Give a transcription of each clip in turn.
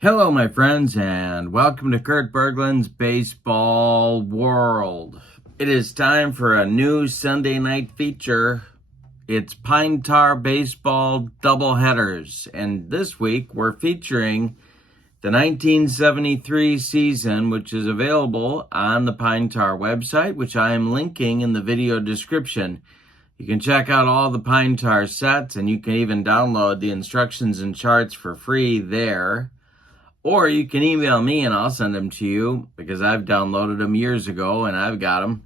Hello, my friends, and welcome to Kurt Berglund's Baseball World. It is time for a new Sunday night feature. It's Pine Tar Baseball Doubleheaders, and this week we're featuring the 1973 season, which is available on the Pine Tar website, which I am linking in the video description. You can check out all the Pine Tar sets, and you can even download the instructions and charts for free there. Or you can email me and I'll send them to you because I've downloaded them years ago and I've got them.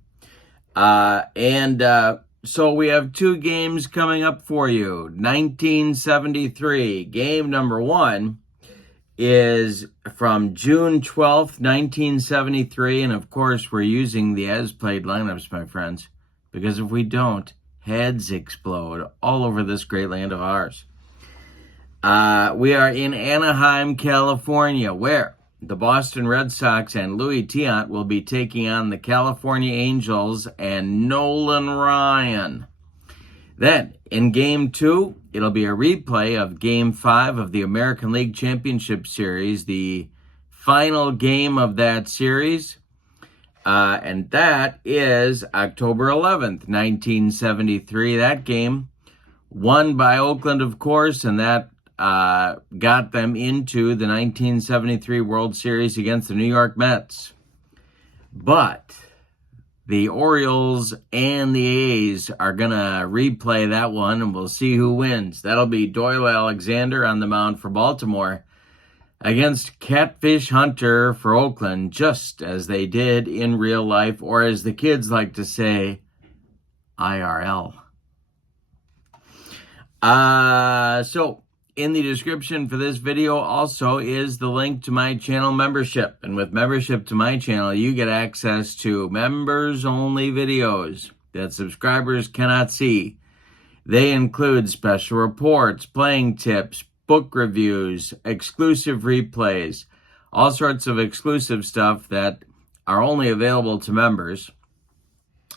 So we have two games coming up for you. 1973, game number one is from June 12th, 1973. And of course, we're using the as-played lineups, my friends, because if we don't, heads explode all over this great land of ours. We are in Anaheim, California, where the Boston Red Sox and Louis Tiant will be taking on the California Angels and Nolan Ryan. Then, in Game 2, it'll be a replay of Game 5 of the American League Championship Series, the final game of that series. And that is October 11th, 1973. That game won by Oakland, of course, and that got them into the 1973 World Series against the New York Mets. But the Orioles and the A's are going to replay that one, and we'll see who wins. That'll be Doyle Alexander on the mound for Baltimore against Catfish Hunter for Oakland, just as they did in real life, or as the kids like to say, IRL. So in the description for this video also is the link to my channel membership. And with membership to my channel, you get access to members-only videos that subscribers cannot see. They include special reports, playing tips, book reviews, exclusive replays, all sorts of exclusive stuff that are only available to members.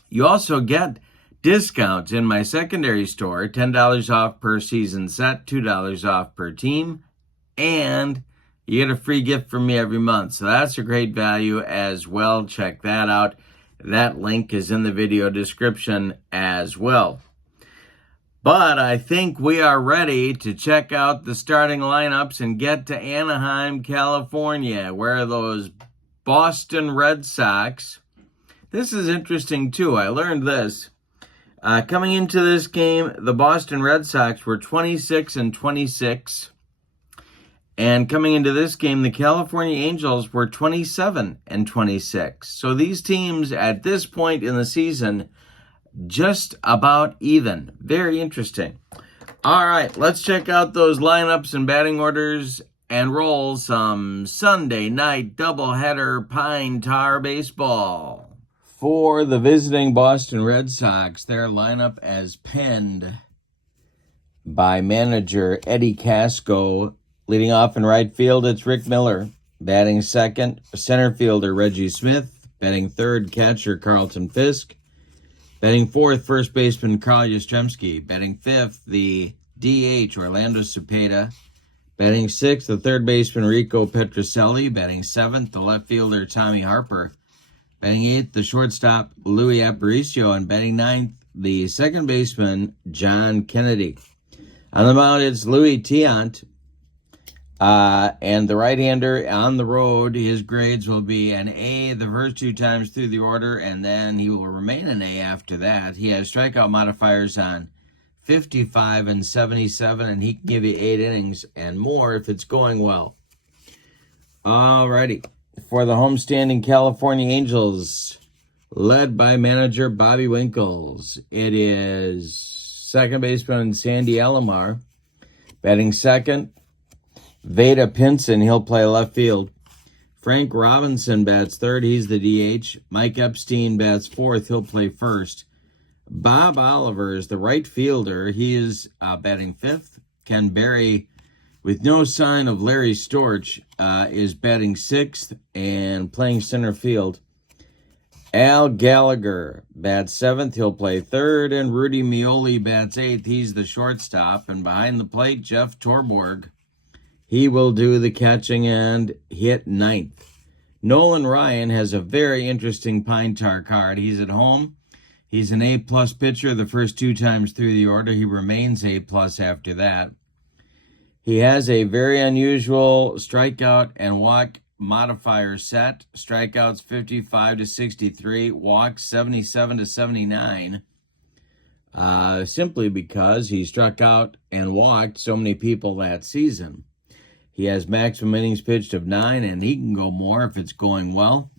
You also get discounts in my secondary store, $10 off per season set, $2 off per team, and you get a free gift from me every month. So that's a great value as well. Check that out. That link is in the video description as well. But I think we are ready to check out the starting lineups and get to Anaheim, California, where those Boston Red Sox, this is interesting too. I learned this. Coming into this game, the Boston Red Sox were 26-26. And coming into this game, the California Angels were 27-26. So these teams at this point in the season, just about even. Very interesting. All right, let's check out those lineups and batting orders and roll some Sunday night doubleheader Pine Tar baseball. For the visiting Boston Red Sox, their lineup as penned by manager Eddie Casco. Leading off in right field, it's Rick Miller. Batting second, center fielder Reggie Smith. Batting third, catcher Carlton Fisk. Batting fourth, first baseman Carl Yastrzemski. Batting fifth, the DH Orlando Cepeda. Batting sixth, the third baseman Rico Petrocelli. Batting seventh, the left fielder Tommy Harper. Batting eighth, the shortstop Louis Aparicio. And batting ninth, the second baseman John Kennedy. On the mound, it's Louis Tiant. And the right-hander on the road, his grades will be an A the first two times through the order, and then he will remain an A after that. He has strikeout modifiers on 55 and 77, and he can give you 8 innings and more if it's going well. Alrighty. For the homestanding California Angels, led by manager Bobby Winkles, it is second baseman Sandy Alomar. Batting second, Veda Pinson, he'll play left field. Frank Robinson bats third, he's the DH. Mike Epstein bats fourth, he'll play first. Bob Oliver is the right fielder, he is batting fifth. Ken Berry, with no sign of Larry Storch, is batting sixth and playing center field. Al Gallagher bats seventh, he'll play third. And Rudy Meoli bats eighth, he's the shortstop. And behind the plate, Jeff Torborg, He will do the catching and hit ninth. Nolan Ryan has a very interesting pine tar card. He's at home. He's an A-plus pitcher the first 2 times through the order. He remains A-plus after that. He has a very unusual strikeout and walk modifier set. Strikeouts 55 to 63, walks 77 to 79. Simply because he struck out and walked so many people that season. He has maximum innings pitched of 9, and he can go more if it's going well.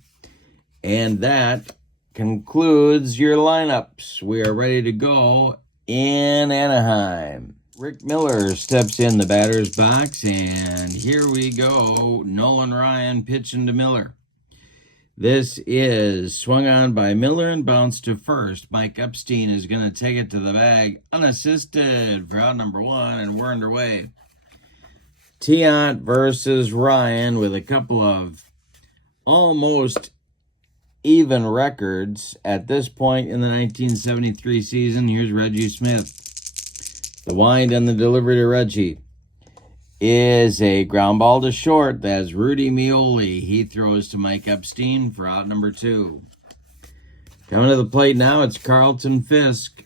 And that concludes your lineups. We are ready to go in Anaheim. Rick Miller steps in the batter's box, and here we go. Nolan Ryan pitching to Miller. This is swung on by Miller and bounced to first. Mike Epstein is going to take it to the bag unassisted for out number 1, and we're underway. Tiant versus Ryan with a couple of almost even records at this point in the 1973 season. Here's Reggie Smith. The wind and the delivery to Reggie is a ground ball to short. That's Rudy Mioli. He throws to Mike Epstein for out number 2. Coming to the plate now, it's Carlton Fisk.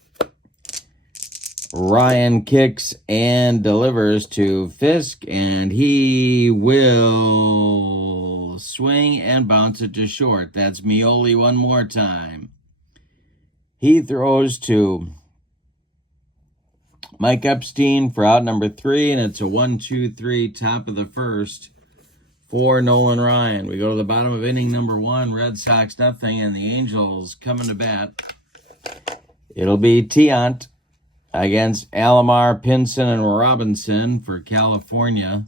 Ryan kicks and delivers to Fisk, and he will swing and bounce it to short. That's Mioli one more time. He throws to Mike Epstein for out number 3, and it's a 1-2-3 top of the first for Nolan Ryan. We go to the bottom of inning number 1, Red Sox nothing, and the Angels coming to bat. It'll be Tiant against Alomar, Pinson, and Robinson for California.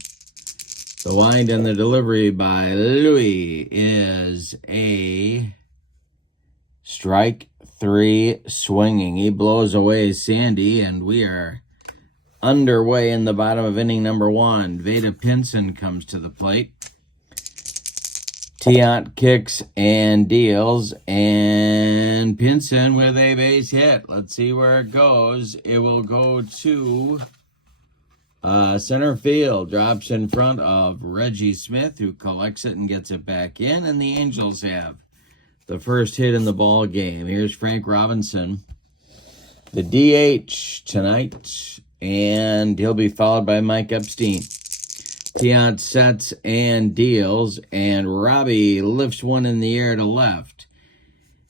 The wind and the delivery by Louis is a strike 3 swinging. He blows away Sandy, and we are underway in the bottom of inning number 1. Veda Pinson comes to the plate. Tiant kicks and deals, and Pinson with a base hit. Let's see where it goes. It will go to center field. Drops in front of Reggie Smith, who collects it and gets it back in, and the Angels have the first hit in the ball game. Here's Frank Robinson, the DH tonight, and he'll be followed by Mike Epstein. Tiant sets and deals, and Robbie lifts one in the air to left.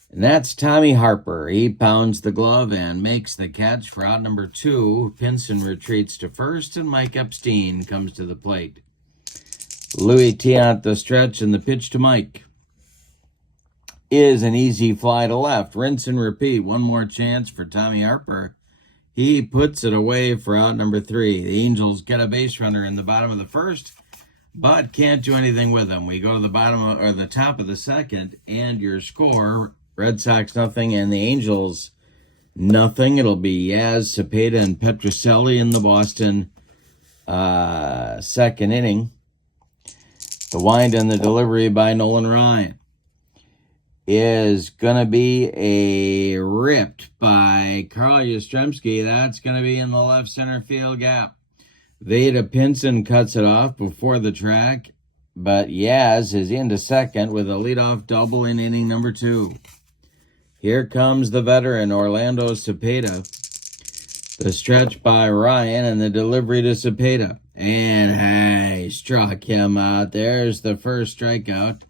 And that's Tommy Harper. He pounds the glove and makes the catch for out number 2. Pinson retreats to first, and Mike Epstein comes to the plate. Louis Tiant the stretch, and the pitch to Mike is an easy fly to left. Rinse and repeat. One more chance for Tommy Harper. He puts it away for out number 3. The Angels get a base runner in the bottom of the first, but can't do anything with him. We go to the bottom or the top of the second, and your score: Red Sox nothing and the Angels nothing. It'll be Yaz, Cepeda, and Petrocelli in the Boston second inning. The wind and the delivery by Nolan Ryan is going to be a ripped by Carl Yastrzemski. That's going to be in the left center field gap. Veda Pinson cuts it off before the track, but Yaz is into second with a leadoff double in inning number 2. Here comes the veteran, Orlando Cepeda. The stretch by Ryan and the delivery to Cepeda. And he struck him out. There's the first strikeout.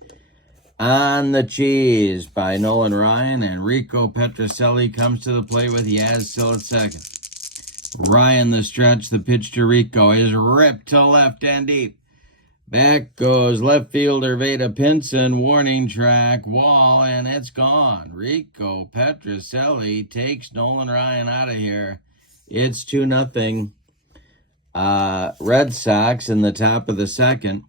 On the cheese by Nolan Ryan, and Rico Petrocelli comes to the plate with Yaz still at second. Ryan the stretch, the pitch to Rico is ripped to left and deep. Back goes left fielder Veda Pinson, warning track, wall, and it's gone. Rico Petrocelli takes Nolan Ryan out of here. It's 2-0. Red Sox in the top of the second.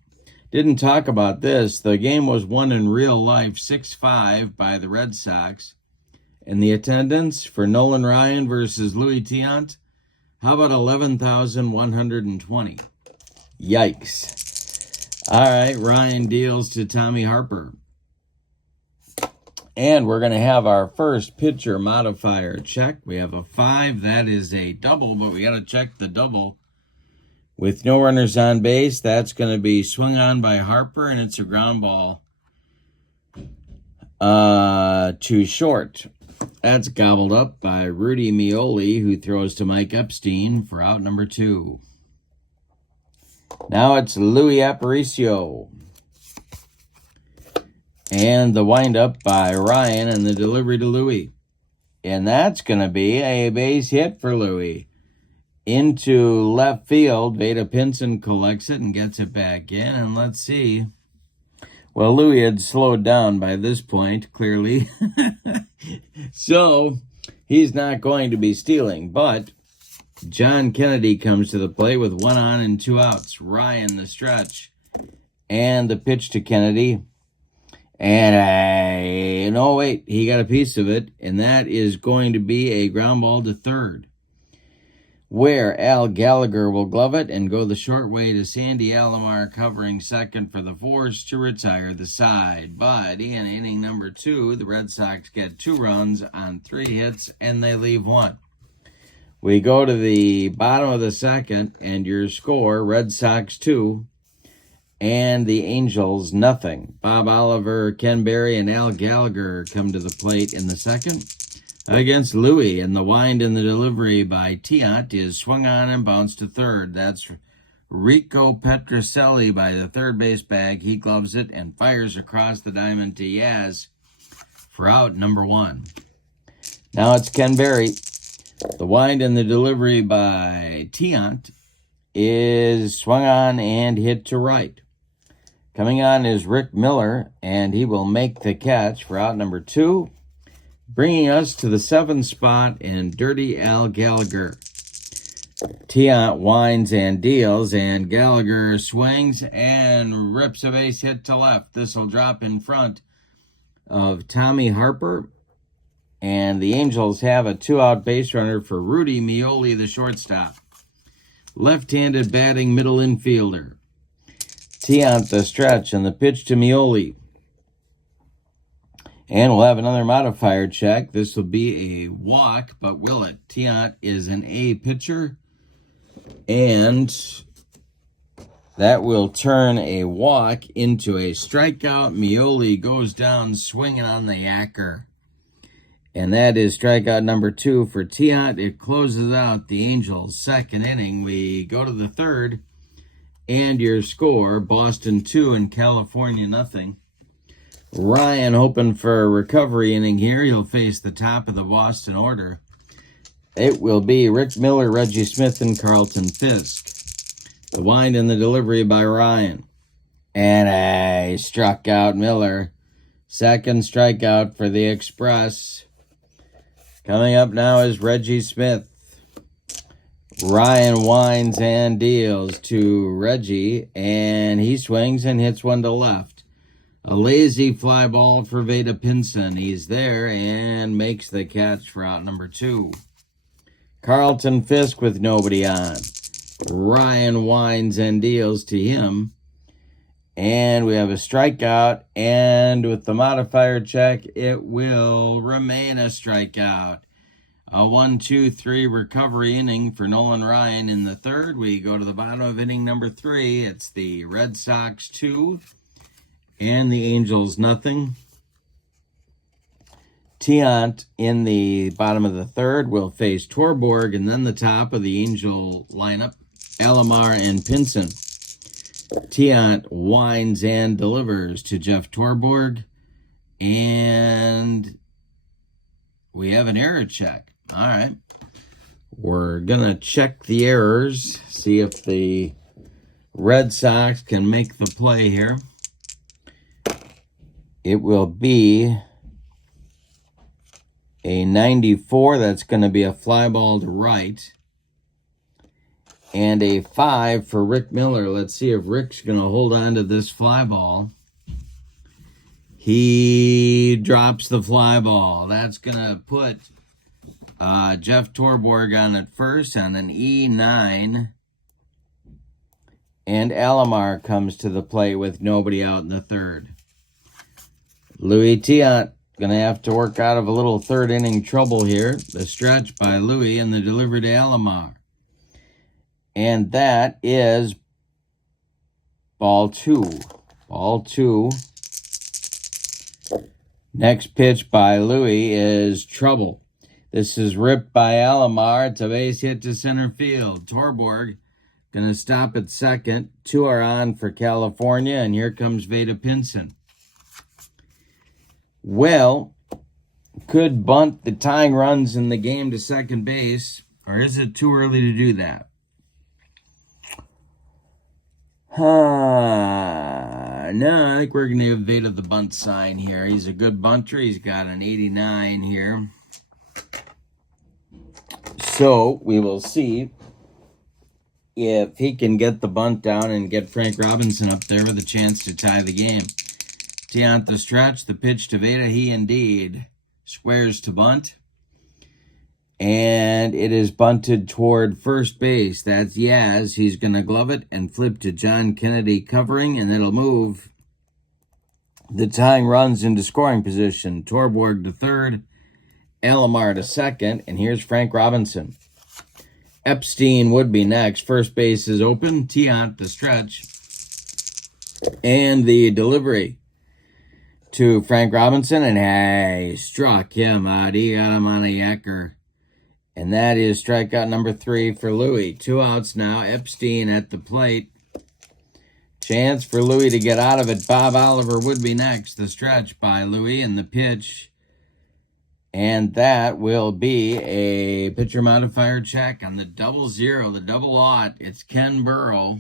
Didn't talk about this. The game was won in real life 6-5 by the Red Sox. And the attendance for Nolan Ryan versus Louis Tiant, how about 11,120? Yikes. All right, Ryan deals to Tommy Harper. And we're going to have our first pitcher modifier check. We have a 5. That is a double, but we got to check the double With no runners on base, that's going to be swung on by Harper, and it's a ground ball to short. That's gobbled up by Rudy Meoli, who throws to Mike Epstein for out number 2. Now it's Louis Aparicio. And the windup by Ryan and the delivery to Louis. And that's going to be a base hit for Louis. Into left field, Veda Pinson collects it and gets it back in. And let's see. Well, Louis had slowed down by this point, clearly. So, he's not going to be stealing. But John Kennedy comes to the plate with 1 on and 2 outs. Ryan, the stretch. And the pitch to Kennedy. And no, wait, he got a piece of it. And that is going to be a ground ball to third, where Al Gallagher will glove it and go the short way to Sandy Alomar, covering second for the Force to retire the side. But in inning number 2, the Red Sox get 2 runs on 3 hits, and they leave 1. We go to the bottom of the second, and your score, Red Sox 2, and the Angels nothing. Bob Oliver, Ken Berry, and Al Gallagher come to the plate in the second against Louis, and the wind and the delivery by Tiant is swung on and bounced to third. That's Rico Petrocelli by the third base bag. He gloves it and fires across the diamond to Yaz for out number 1. Now it's Ken Berry. The wind and the delivery by Tiant is swung on and hit to right. Coming on is Rick Miller, and he will make the catch for out number 2, bringing us to the 7th spot and Dirty Al Gallagher. Tiant winds and deals, and Gallagher swings and rips a base hit to left. This will drop in front of Tommy Harper, and the Angels have a 2-out base runner for Rudy Meoli, the shortstop. Left-handed batting middle infielder. Tiant the stretch and the pitch to Meoli. And we'll have another modifier check. This will be a walk, but will it? Tiant is an A pitcher, and that will turn a walk into a strikeout. Meoli goes down swinging on the yacker. And that is strikeout number 2 for Tiant. It closes out the Angels' second inning. We go to the third, and your score, Boston 2 and California nothing. Ryan hoping for a recovery inning here. He'll face the top of the Boston order. It will be Rick Miller, Reggie Smith, and Carlton Fisk. The wind and the delivery by Ryan. And he struck out Miller. Second strikeout for the Express. Coming up now is Reggie Smith. Ryan winds and deals to Reggie, and he swings and hits one to left. A lazy fly ball for Veda Pinson. He's there and makes the catch for out number 2. Carlton Fisk with nobody on. Ryan winds and deals to him. And we have a strikeout, and with the modifier check, it will remain a strikeout. A 1-2-3 recovery inning for Nolan Ryan in the third. We go to the bottom of inning number 3. It's the Red Sox 2 and the Angels nothing. Tiant in the bottom of the third will face Torborg, and then the top of the Angel lineup, Alomar and Pinson. Tiant winds and delivers to Jeff Torborg, and we have an error check. All right. We're going to check the errors, see if the Red Sox can make the play here. It will be a 94. That's going to be a fly ball to right. And a 5 for Rick Miller. Let's see if Rick's going to hold on to this fly ball. He drops the fly ball. That's going to put Jeff Torborg on at first on an E9. And Alomar comes to the plate with nobody out in the third. Louis Tiant going to have to work out of a little third inning trouble here. The stretch by Louis and the delivery to Alomar. And that is ball 2. Ball 2. Next pitch by Louie is trouble. This is ripped by Alomar. It's a base hit to center field. Torborg going to stop at second. 2 are on for California, and here comes Veda Pinson. Well, could bunt the tying runs in the game to second base, or is it too early to do that? No, I think we're going to give Veda the bunt sign here. He's a good bunter. He's got an 89 here. So we will see if he can get the bunt down and get Frank Robinson up there with a chance to tie the game. Tiant the stretch, the pitch to Veda. He indeed squares to bunt. And it is bunted toward first base. That's Yaz. He's going to glove it and flip to John Kennedy covering, and it'll move the tying runs into scoring position. Torborg to third, Alomar to second, and here's Frank Robinson. Epstein would be next. First base is open. Tiant the stretch. And the delivery to Frank Robinson, and hey, struck him out. He got him on a yacker. And that is strikeout number 3 for Louie. 2 outs now. Epstein at the plate. Chance for Louie to get out of it. Bob Oliver would be next. The stretch by Louie and the pitch. And that will be a pitcher modifier check on the 00, the double aught. It's Ken Burrow.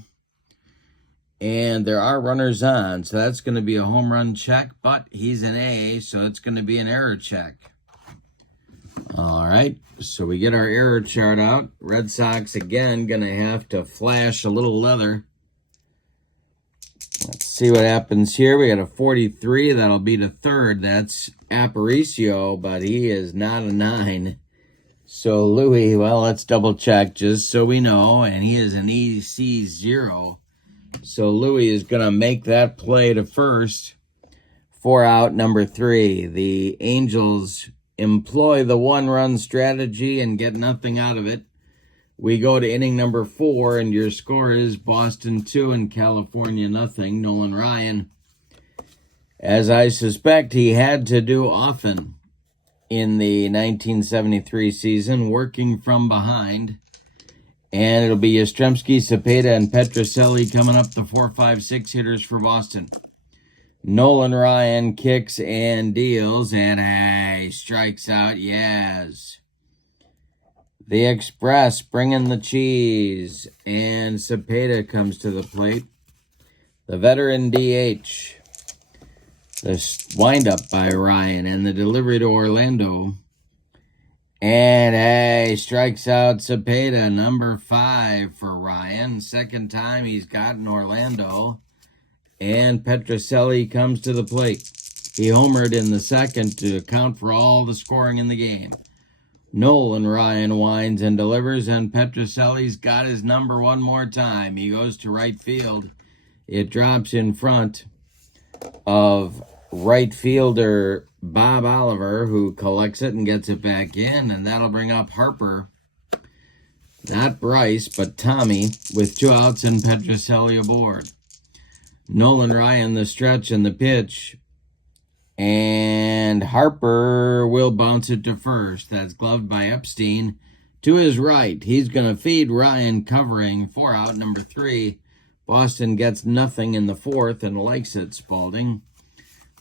And there are runners on, so that's going to be a home run check. But he's an A, so it's going to be an error check. All right, so we get our error chart out. Red Sox, again, going to have to flash a little leather. Let's see what happens here. We got a 43. That'll be to third. That's Aparicio, but he is not a 9. So Louie, well, let's double check just so we know. And he is an EC0. So Louie is going to make that play to first. 4 out, number 3. The Angels employ the 1-run strategy and get nothing out of it. We go to inning number 4, and your score is Boston 2 and California nothing. Nolan Ryan, as I suspect he had to do often in the 1973 season, working from behind. And it'll be Yastrzemski, Cepeda, and Petrocelli coming up, the 4, 5, 6 hitters for Boston. Nolan Ryan kicks and deals, and hey, strikes out Yaz. The Express bringing the cheese, and Cepeda comes to the plate. The veteran DH. The windup by Ryan, and the delivery to Orlando. And hey, strikes out Cepeda, number 5 for Ryan. Second time he's gotten Orlando. And Petrocelli comes to the plate. He homered in the second to account for all the scoring in the game. Nolan Ryan winds and delivers, and Petrocelli's got his number one more time. He goes to right field. It drops in front of right fielder Bob Oliver, who collects it and gets it back in, and that'll bring up Harper. Not Bryce, but Tommy, with 2 outs and Petrocelli aboard. Nolan Ryan, the stretch and the pitch. And Harper will bounce it to first. That's gloved by Epstein. To his right, he's going to feed Ryan covering. 4 out, number 3. Boston gets nothing in the 4th and likes it, Spalding.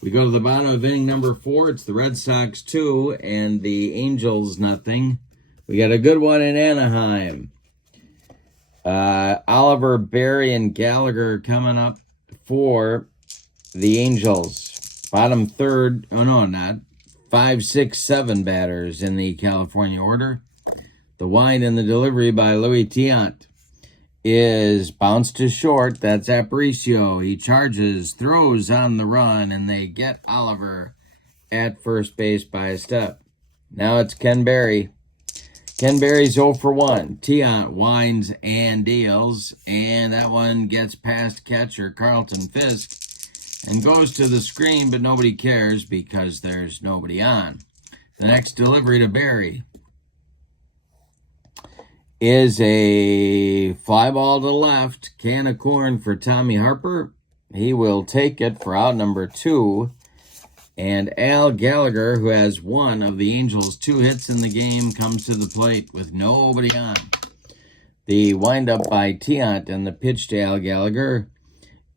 We go to the bottom of inning number 4. It's the Red Sox 2 and the Angels nothing. We got a good one in Anaheim. Oliver, Berry, and Gallagher coming up for the Angels. Bottom third, 5, 6, 7 batters in the California order. The wind and the delivery by Louis Tiant is bounced to short. That's Aparicio. He charges, throws on the run, and they get Oliver at first base by a step. Now it's Ken Berry. Ken Berry's 0 for 1. Tiant winds and deals, and that one gets past catcher Carlton Fisk and goes to the screen, but nobody cares because there's nobody on. The next delivery to Berry is a fly ball to left, can of corn for Tommy Harper. He will take it for out number 2. And Al Gallagher, who has one of the Angels' 2 hits in the game, comes to the plate with nobody on. The windup by Tiant and the pitch to Al Gallagher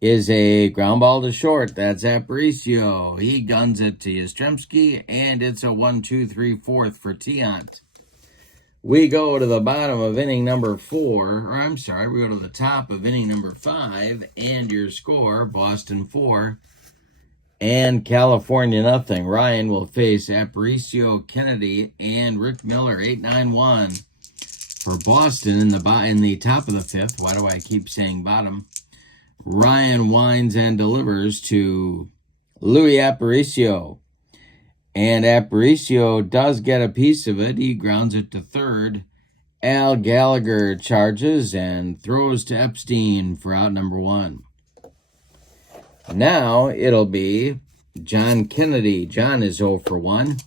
is a ground ball to short. That's Aparicio. He guns it to Yastrzemski, and it's a 1-2-3-4 for Tiant. We go to the bottom of inning number 4, or I'm sorry, we go to the top of inning number 5, and your score, Boston 4 and California nothing. Ryan will face Aparicio, Kennedy, and Rick Miller, 8-9-1 for Boston in the top of the 5th. Why do I keep saying bottom? Ryan winds and delivers to Louis Aparicio. And Aparicio does get a piece of it. He grounds it to third. Al Gallagher charges and throws to Epstein for out number 1. Now it'll be John Kennedy. John is 0 for 1.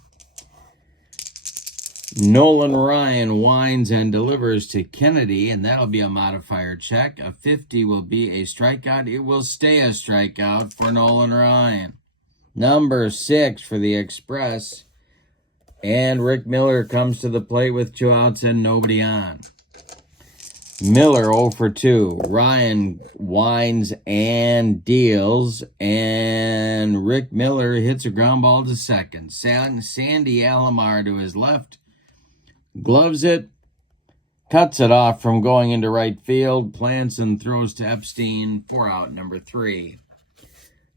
Nolan Ryan winds and delivers to Kennedy, and that'll be a modifier check. A 50 will be a strikeout. It will stay a strikeout for Nolan Ryan. Number 6 for the Express. And Rick Miller comes to the plate with 2 outs and nobody on. Miller 0 for 2. Ryan winds and deals, and Rick Miller hits a ground ball to second. Sandy Alomar to his left, gloves it, cuts it off from going into right field, plants and throws to Epstein for out number 3.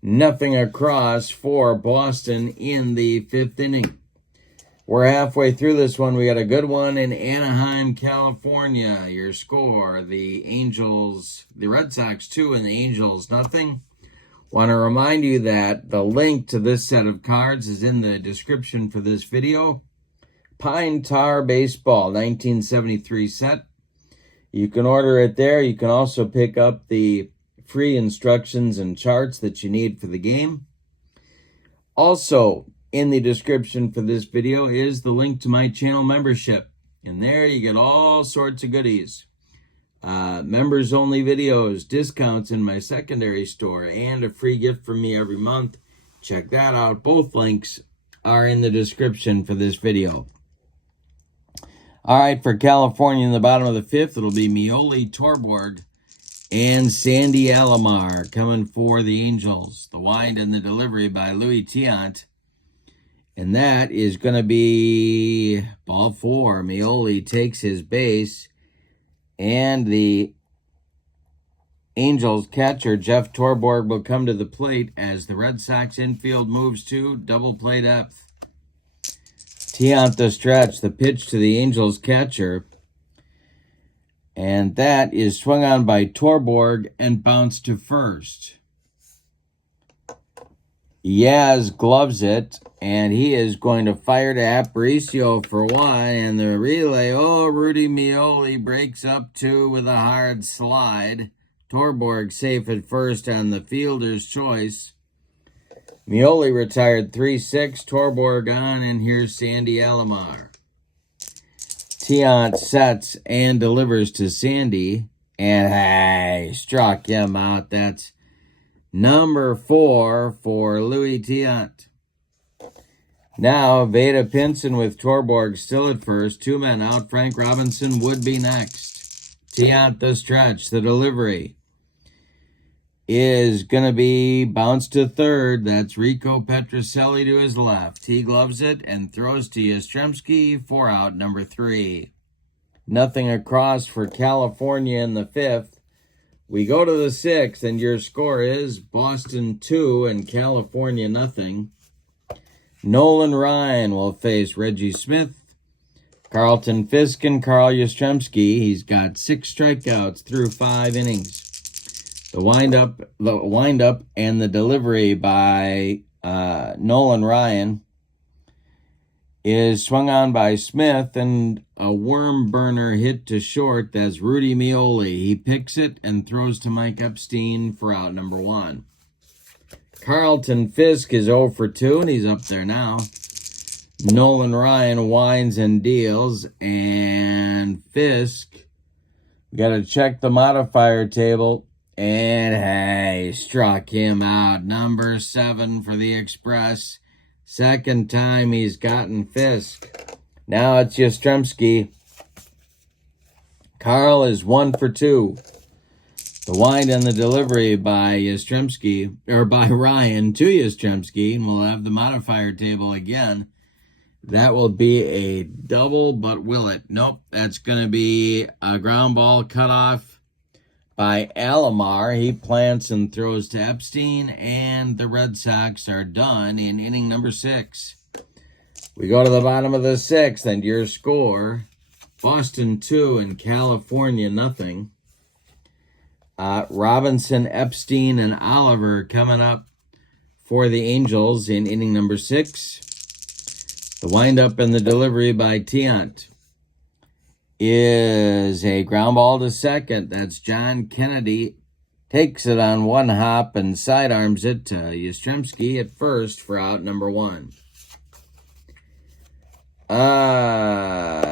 Nothing across for Boston in the 5th inning. We're halfway through this one. We got a good one in Anaheim, California. Your score, the Red Sox 2 and the Angels nothing. Want to remind you that the link to this set of cards is in the description for this video. Pine Tar Baseball 1973 set. You can order it there. You can also pick up the free instructions and charts that you need for the game. Also, in the description for this video is the link to my channel membership. And there you get all sorts of goodies. Members only videos, discounts in my secondary store, and a free gift from me every month. Check that out. Both links are in the description for this video. All right, for California in the bottom of the 5th, it'll be Mioli, Torborg, and Sandy Alomar coming for the Angels. The wind and the delivery by Louis Tiant. And that is going to be ball 4. Mioli takes his base. And the Angels catcher, Jeff Torborg, will come to the plate as the Red Sox infield moves to double play depth. Tiant the stretch, the pitch to the Angels catcher. And that is swung on by Torborg and bounced to first. Yaz gloves it, and he is going to fire to Aparicio for 1, and the relay, Rudy Mioli breaks up 2 with a hard slide. Torborg safe at first on the fielder's choice. Mioli retired 3-6, Torborg on, and here's Sandy Alomar. Tiant sets and delivers to Sandy, and struck him out. That's number 4 for Louis Tiant. Now, Veda Pinson with Torborg still at first. 2 men out. Frank Robinson would be next. Tiant the stretch. The delivery is going to be bounced to third. That's Rico Petrocelli to his left. He gloves it and throws to Yastrzemski for out number 3. Nothing across for California in the 5th. We go to the 6th, and your score is Boston 2 and California nothing. Nolan Ryan will face Reggie Smith, Carlton Fisk, and Carl Yastrzemski. He's got 6 strikeouts through 5 innings. The windup and the delivery by Nolan Ryan is swung on by Smith, and a worm burner hit to short. That's Rudy Mioli. He picks it and throws to Mike Epstein for out number 1. Carlton Fisk is 0 for 2, and he's up there now. Nolan Ryan winds and deals, and Fisk We got to check the modifier table. And hey, struck him out. Number 7 for the Express. Second time he's gotten Fisk. Now it's Yastrzemski. Carl is 1 for 2. The wind and the delivery by Yastrzemski, or by Ryan to Yastrzemski, and we'll have the modifier table again. That will be a double, but will it? Nope, that's going to be a ground ball cutoff by Alomar. He plants and throws to Epstein, and the Red Sox are done in inning number 6. We go to the bottom of the 6th, and your score, Boston 2 and California nothing. Robinson, Epstein, and Oliver coming up for the Angels in inning number 6. The windup and the delivery by Tiant is a ground ball to second. That's John Kennedy. Takes it on one hop and sidearms it to Yastrzemski at first for out number 1.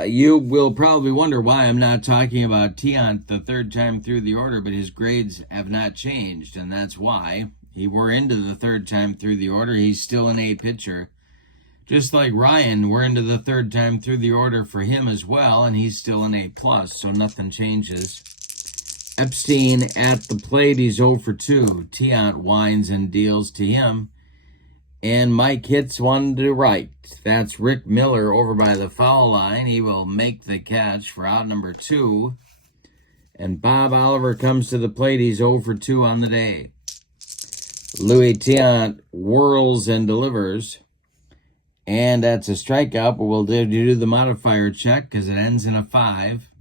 You will probably wonder why I'm not talking about Tiant the third time through the order, but his grades have not changed, and that's why. We're into the third time through the order. He's still an A pitcher. Just like Ryan, we're into the third time through the order for him as well, and he's still an A+, so nothing changes. Epstein at the plate, he's 0 for 2. Tiant winds and deals to him. And Mike hits one to right. That's Rick Miller over by the foul line. He will make the catch for out number 2. And Bob Oliver comes to the plate. He's 0 for 2 on the day. Louis Tiant whirls and delivers. And that's a strikeout, but we'll do the modifier check because it ends in a 5.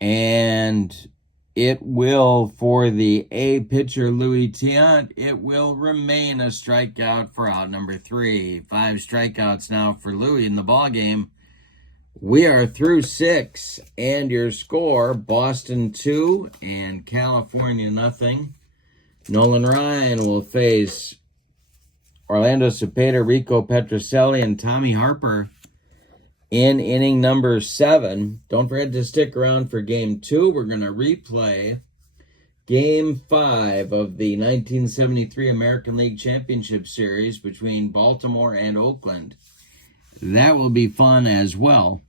And it will, for the A pitcher, Louis Tiant, it will remain a strikeout for out number 3. 5 strikeouts now for Louis in the ballgame. We are through 6, and your score, Boston 2 and California nothing. Nolan Ryan will face Orlando Cepeda, Rico Petrocelli, and Tommy Harper in inning number 7. Don't forget to stick around for game 2. We're going to replay game 5 of the 1973 American League Championship Series between Baltimore and Oakland. That will be fun as well.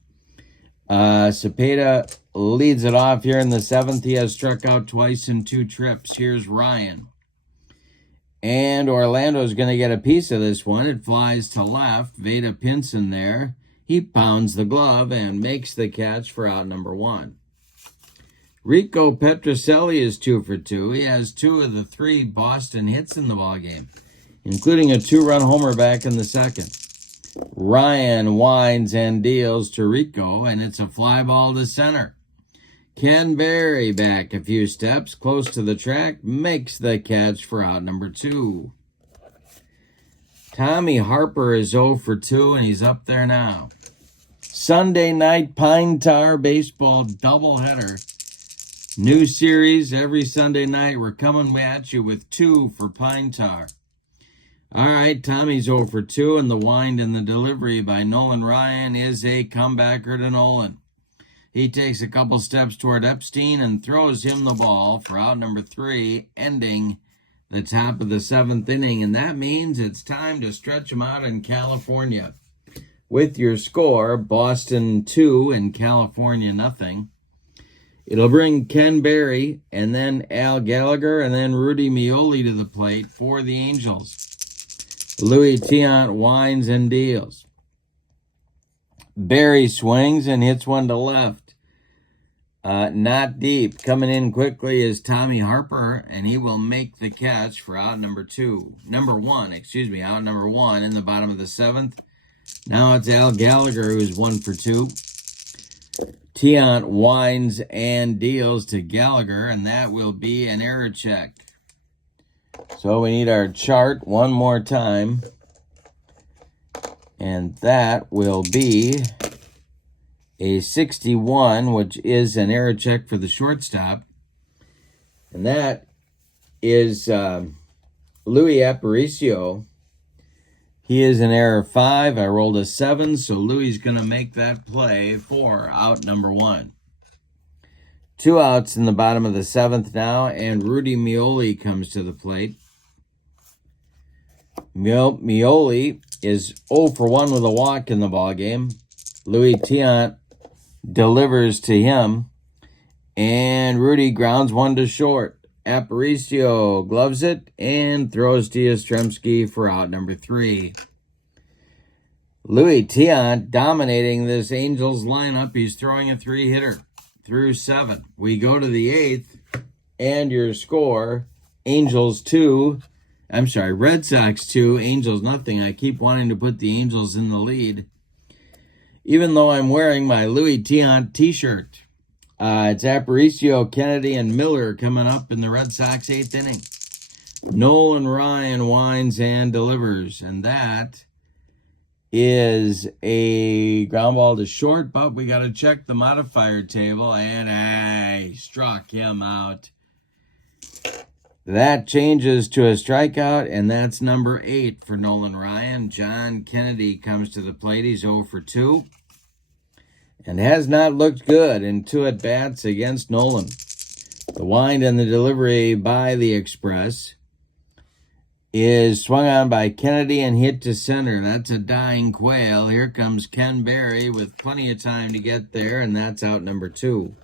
Cepeda leads it off here in the 7th. He has struck out twice in 2 trips. Here's Ryan. And Orlando's going to get a piece of this one. It flies to left. Veda Pinson there. He pounds the glove and makes the catch for out number 1. Rico Petrocelli is 2 for 2. He has 2 of the 3 Boston hits in the ballgame, including a 2-run homer back in the 2nd. Ryan winds and deals to Rico, and it's a fly ball to center. Ken Berry back a few steps, close to the track, makes the catch for out number 2. Tommy Harper is 0 for 2, and he's up there now. Sunday night Pine Tar baseball doubleheader. New series every Sunday night. We're coming at you with 2 for Pine Tar. All right, Tommy's 0 for 2, and the wind and the delivery by Nolan Ryan is a comebacker to Nolan. He takes a couple steps toward Epstein and throws him the ball for out number 3, ending the top of the 7th inning, and that means it's time to stretch them out in California. With your score, Boston 2 and California nothing. It'll bring Ken Berry and then Al Gallagher and then Rudy Meoli to the plate for the Angels. Louis Tiant winds and deals. Berry swings and hits one to left. Not deep. Coming in quickly is Tommy Harper, and he will make the catch for out number 1 in the bottom of the 7th. Now it's Al Gallagher who's 1 for 2. Tiant winds and deals to Gallagher, and that will be an error check. So we need our chart one more time. And that will be a 61, which is an error check for the shortstop. And that is Louis Aparicio. He is an error 5. I rolled a 7, so Louis is going to make that play for out number 1. 2 outs in the bottom of the 7th now, and Rudy Meoli comes to the plate. Meoli is 0 for 1 with a walk in the ballgame. Louis Tiant delivers to him, and Rudy grounds one to short. Aparicio gloves it and throws to Yastrzemski for out number 3. Louis Tiant dominating this Angels lineup. He's throwing a 3-hitter through 7. We go to the 8th, and your score, Red Sox 2, Angels nothing. I keep wanting to put the Angels in the lead, even though I'm wearing my Louis Tiant t-shirt. It's Aparicio, Kennedy, and Miller coming up in the Red Sox 8th inning. Nolan Ryan winds and delivers, and that is a ground ball to short, but we got to check the modifier table, and I struck him out. That changes to a strikeout, and that's number 8 for Nolan Ryan. John Kennedy comes to the plate. He's 0 for 2 and has not looked good in 2 at-bats against Nolan. The wind and the delivery by the Express is swung on by Kennedy and hit to center. That's a dying quail. Here comes Ken Berry with plenty of time to get there, and that's out number 2.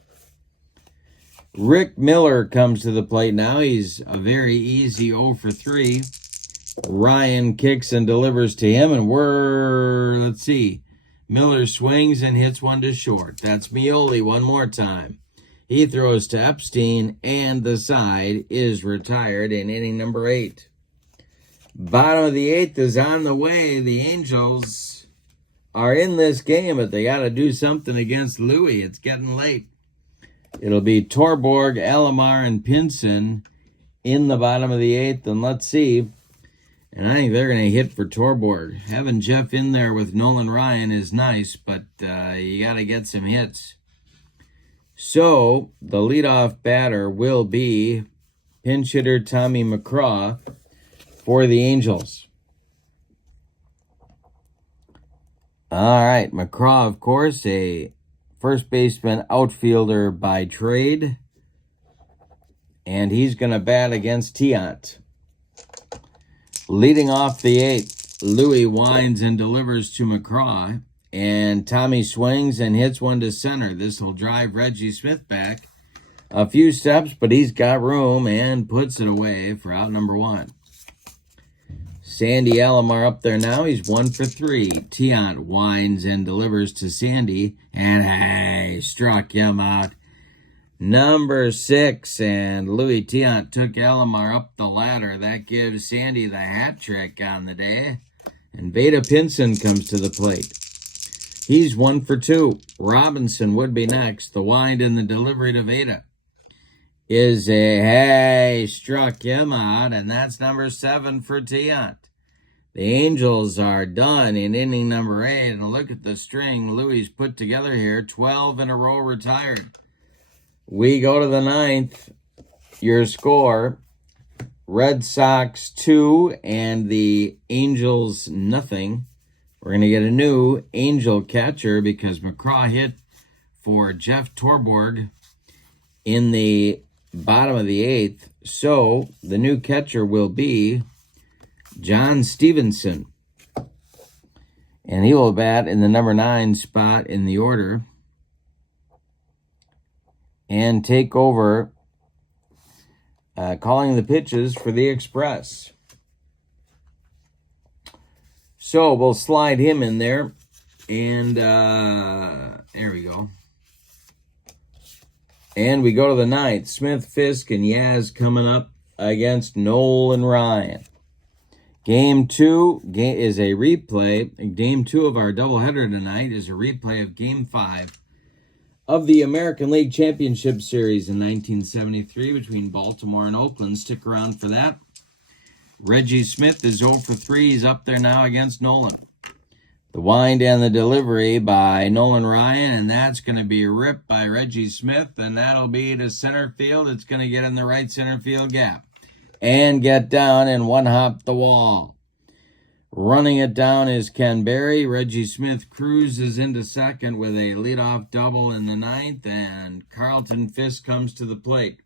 Rick Miller comes to the plate now. He's a very easy 0 for 3. Ryan kicks and delivers to him, and Miller swings and hits one to short. That's Meoli one more time. He throws to Epstein, and the side is retired in inning number 8. Bottom of the 8th is on the way. The Angels are in this game, but they got to do something against Louis. It's getting late. It'll be Torborg, Alomar, and Pinson in the bottom of the 8th, and let's see. And I think they're going to hit for Torborg. Having Jeff in there with Nolan Ryan is nice, but you got to get some hits. So the leadoff batter will be pinch hitter Tommy McCraw for the Angels. All right, McCraw, of course, a first baseman outfielder by trade, and he's going to bat against Tiant. Leading off the 8th, Louis winds and delivers to McCraw, and Tommy swings and hits one to center. This will drive Reggie Smith back a few steps, but he's got room and puts it away for out number 1. Sandy Alomar up there now. He's 1 for 3. Tiant winds and delivers to Sandy, and struck him out. Number 6, and Louis Tiant took Alomar up the ladder. That gives Sandy the hat trick on the day. And Veda Pinson comes to the plate. He's 1 for 2. Robinson would be next. The wind and the delivery to Veda is struck him out, and that's number 7 for Tiant. The Angels are done in inning number 8, and look at the string Louis put together here. 12 in a row retired. We go to the 9th. Your score, Red Sox 2 and the Angels nothing. We're going to get a new Angel catcher because McCraw hit for Jeff Torborg in the bottom of the 8th. So the new catcher will be John Stevenson, and he will bat in the number 9 spot in the order and take over calling the pitches for the Express. So we'll slide him in there, and there we go. And we go to the 9th. Smith, Fisk, and Yaz coming up against Nolan Ryan. Game 2 is a replay. Game 2 of our doubleheader tonight is a replay of Game 5 of the American League Championship Series in 1973 between Baltimore and Oakland. Stick around for that. Reggie Smith is 0 for 3. He's up there now against Nolan. The wind and the delivery by Nolan Ryan, and that's going to be ripped by Reggie Smith, and that'll be to center field. It's going to get in the right center field gap and get down and one-hop the wall. Running it down is Ken Berry. Reggie Smith cruises into second with a leadoff double in the ninth, and Carlton Fisk comes to the plate.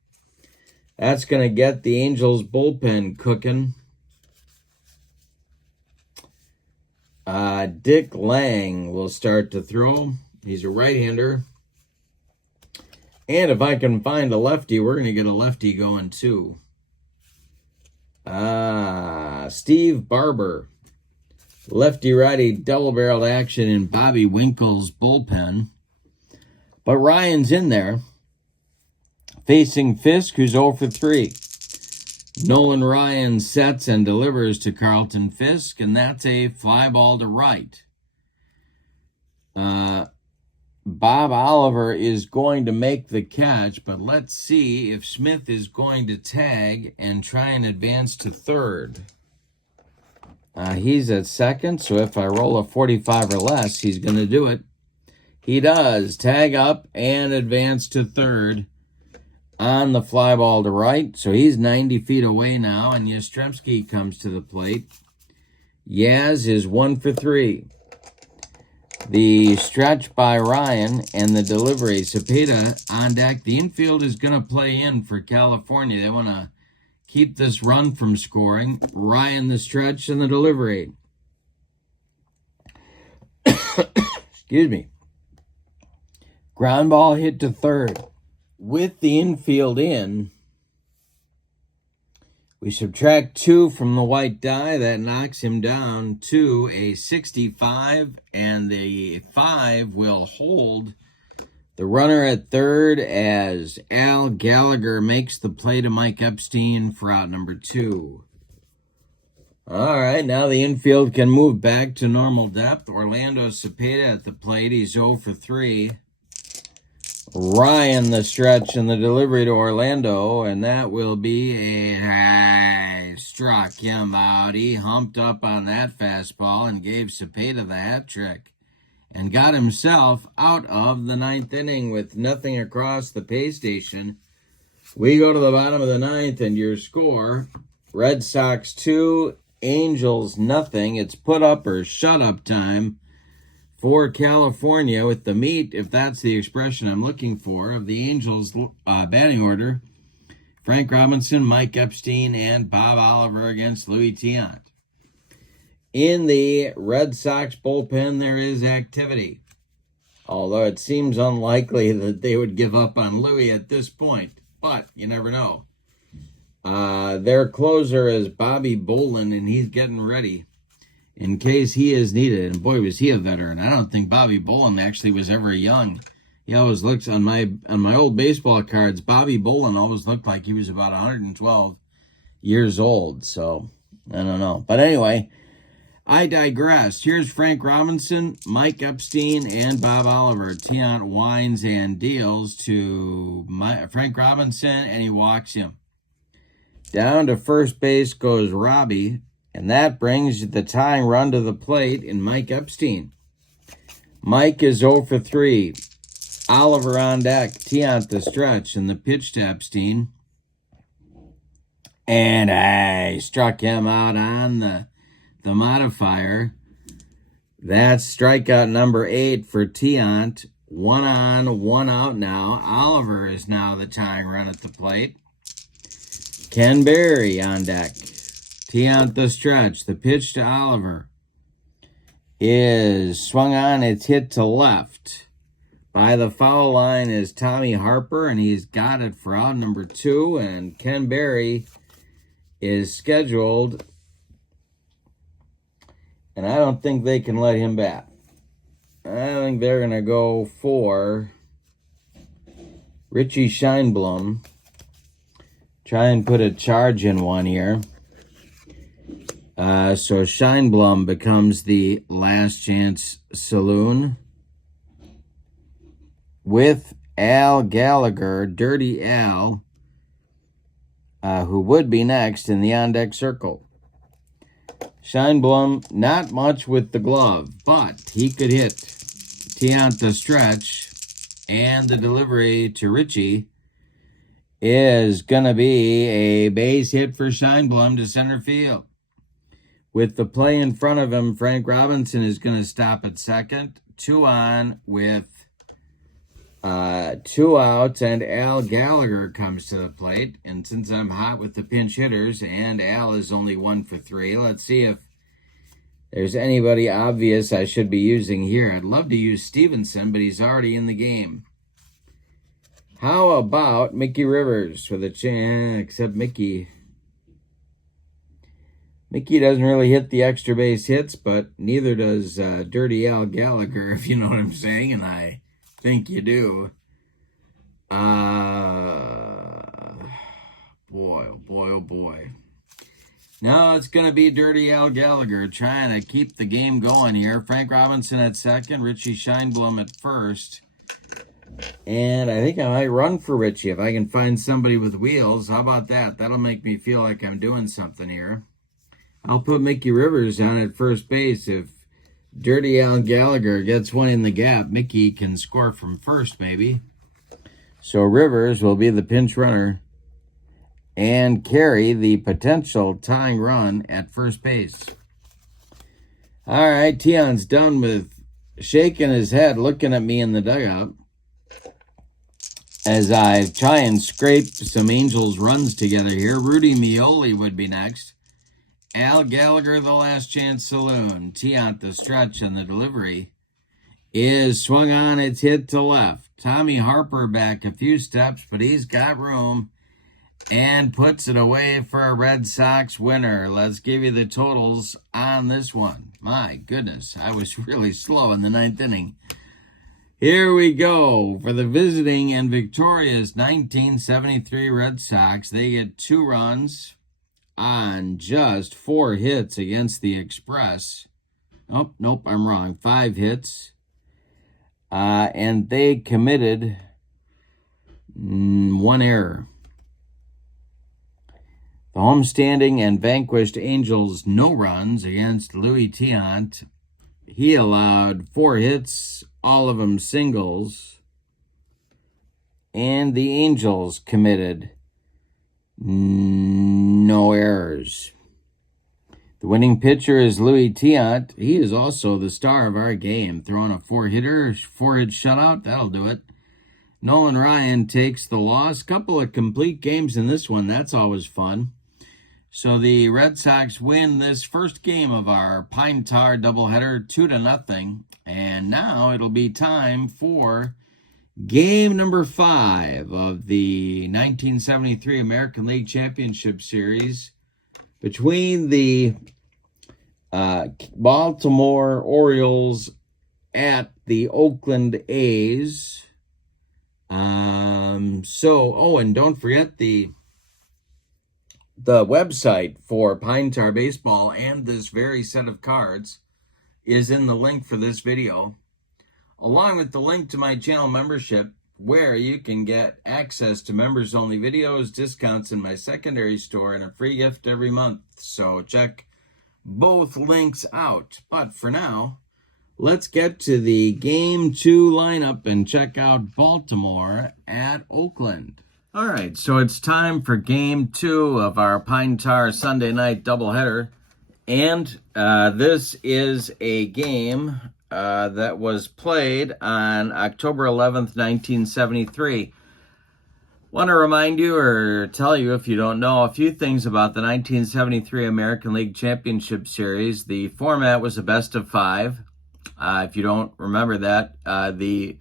That's going to get the Angels bullpen cooking. Dick Lang will start to throw. He's a right-hander. And if I can find a lefty, we're going to get a lefty going too. Steve Barber. Lefty-righty double-barreled action in Bobby Winkle's bullpen. But Ryan's in there, facing Fisk, who's 0 for 3. Nolan Ryan sets and delivers to Carlton Fisk, and that's a fly ball to right. Bob Oliver is going to make the catch, but let's see if Smith is going to tag and try and advance to third. He's at second, so if I roll a 45 or less, he's going to do it. He does. Tag up and advance to third on the fly ball to right. So he's 90 feet away now, and Yastrzemski comes to the plate. Yaz is 1 for 3. The stretch by Ryan and the delivery. Cepeda on deck. The infield is going to play in for California. They want to keep this run from scoring. Ryan the stretch and the delivery. Excuse me. Ground ball hit to third. With the infield in, we subtract 2 from the white die. That knocks him down to a 65, and the 5 will hold the runner at third as Al Gallagher makes the play to Mike Epstein for out number 2. All right, now the infield can move back to normal depth. Orlando Cepeda at the plate. He's 0 for 3. Ryan the stretch and the delivery to Orlando, and that will be a struck him out. He humped up on that fastball and gave Cepeda the hat trick and got himself out of the ninth inning with nothing across the pay station. We go to the bottom of the ninth, and your score, Red Sox 2, Angels nothing. It's put up or shut up time for California with the meat, if that's the expression I'm looking for, of the Angels batting order. Frank Robinson, Mike Epstein, and Bob Oliver against Louis Tiant. In the Red Sox bullpen, there is activity, although it seems unlikely that they would give up on Louis at this point, but you never know. Their closer is Bobby Bolin, and he's getting ready in case he is needed. And boy, was he a veteran. I don't think Bobby Bolin actually was ever young. He always looks, on my old baseball cards, Bobby Bolin always looked like he was about 112 years old. So, I don't know. But anyway, I digress. Here's Frank Robinson, Mike Epstein, and Bob Oliver. Tiant whines and deals to Frank Robinson, and he walks him. Down to first base goes Robbie, and that brings the tying run to the plate in Mike Epstein. Mike is 0 for 3. Oliver on deck. Tiant the stretch, and the pitch to Epstein. And I struck him out on the modifier. That's strikeout number 8 for Tiant. 1 on, 1 out now. Oliver is now the tying run at the plate. Ken Berry on deck. Tiant the stretch. The pitch to Oliver is swung on. It's hit to left. By the foul line is Tommy Harper, and he's got it for out number 2. And Ken Berry is scheduled, and I don't think they can let him bat. I think they're going to go for Richie Scheinblum. Try and put a charge in one here. So Scheinblum becomes the last chance saloon with Al Gallagher, Dirty Al, who would be next in the on-deck circle. Scheinblum, not much with the glove, but he could hit. Tiant the stretch, and the delivery to Richie is going to be a base hit for Scheinblum to center field. With the play in front of him, Frank Robinson is going to stop at second. 2 on with 2 outs, and Al Gallagher comes to the plate. And since I'm hot with the pinch hitters, and Al is only 1 for 3, let's see if there's anybody obvious I should be using here. I'd love to use Stevenson, but he's already in the game. How about Mickey Rivers with a chance? Except Mickey doesn't really hit the extra base hits, but neither does Dirty Al Gallagher, if you know what I'm saying, and I think you do. Boy, oh boy, oh boy. No, it's going to be Dirty Al Gallagher trying to keep the game going here. Frank Robinson at second, Richie Scheinblum at first. And I think I might run for Richie if I can find somebody with wheels. How about that? That'll make me feel like I'm doing something here. I'll put Mickey Rivers on at first base. If Dirty Al Gallagher gets one in the gap, Mickey can score from first maybe. So Rivers will be the pinch runner and carry the potential tying run at first base. All right, Tion's done with shaking his head, looking at me in the dugout as I try and scrape some Angels runs together here. Rudy Meoli would be next. Al Gallagher, the last chance saloon. Tion the stretch, and the delivery is swung on. It's hit to left. Tommy Harper back a few steps, but he's got room and puts it away for a Red Sox winner. Let's give you the totals on this one. My goodness, I was really slow in the 9th inning. Here we go. For the visiting and victorious 1973 Red Sox, they get 2 runs on just 4 hits against the Express. Oh, nope, I'm wrong. 5 hits. And they committed 1 error. The homestanding and vanquished Angels, no runs against Louis Tion. He allowed 4 hits, all of them singles. And the Angels committed no errors. The winning pitcher is Louis Tion. He is also the star of our game, throwing a 4-hit shutout. That'll do it. Nolan Ryan takes the loss. Couple of complete games in this one. That's always fun. So the Red Sox win this first game of our Pine Tar doubleheader 2-0. And now it'll be time for game number 5 of the 1973 American League Championship Series between the Baltimore Orioles at the Oakland A's. And don't forget the website for Pine Tar Baseball and this very set of cards is in the link for this video, along with the link to my channel membership, where you can get access to members-only videos, discounts in my secondary store, and a free gift every month. So check both links out. But for now, let's get to the Game 2 lineup and check out Baltimore at Oakland. All right, so it's time for Game 2 of our Pine Tar Sunday night doubleheader. And this is a game that was played on October 11th, 1973. Want to remind you or tell you, if you don't know, a few things about the 1973 American League Championship Series. The format was a best of 5. If you don't remember that, the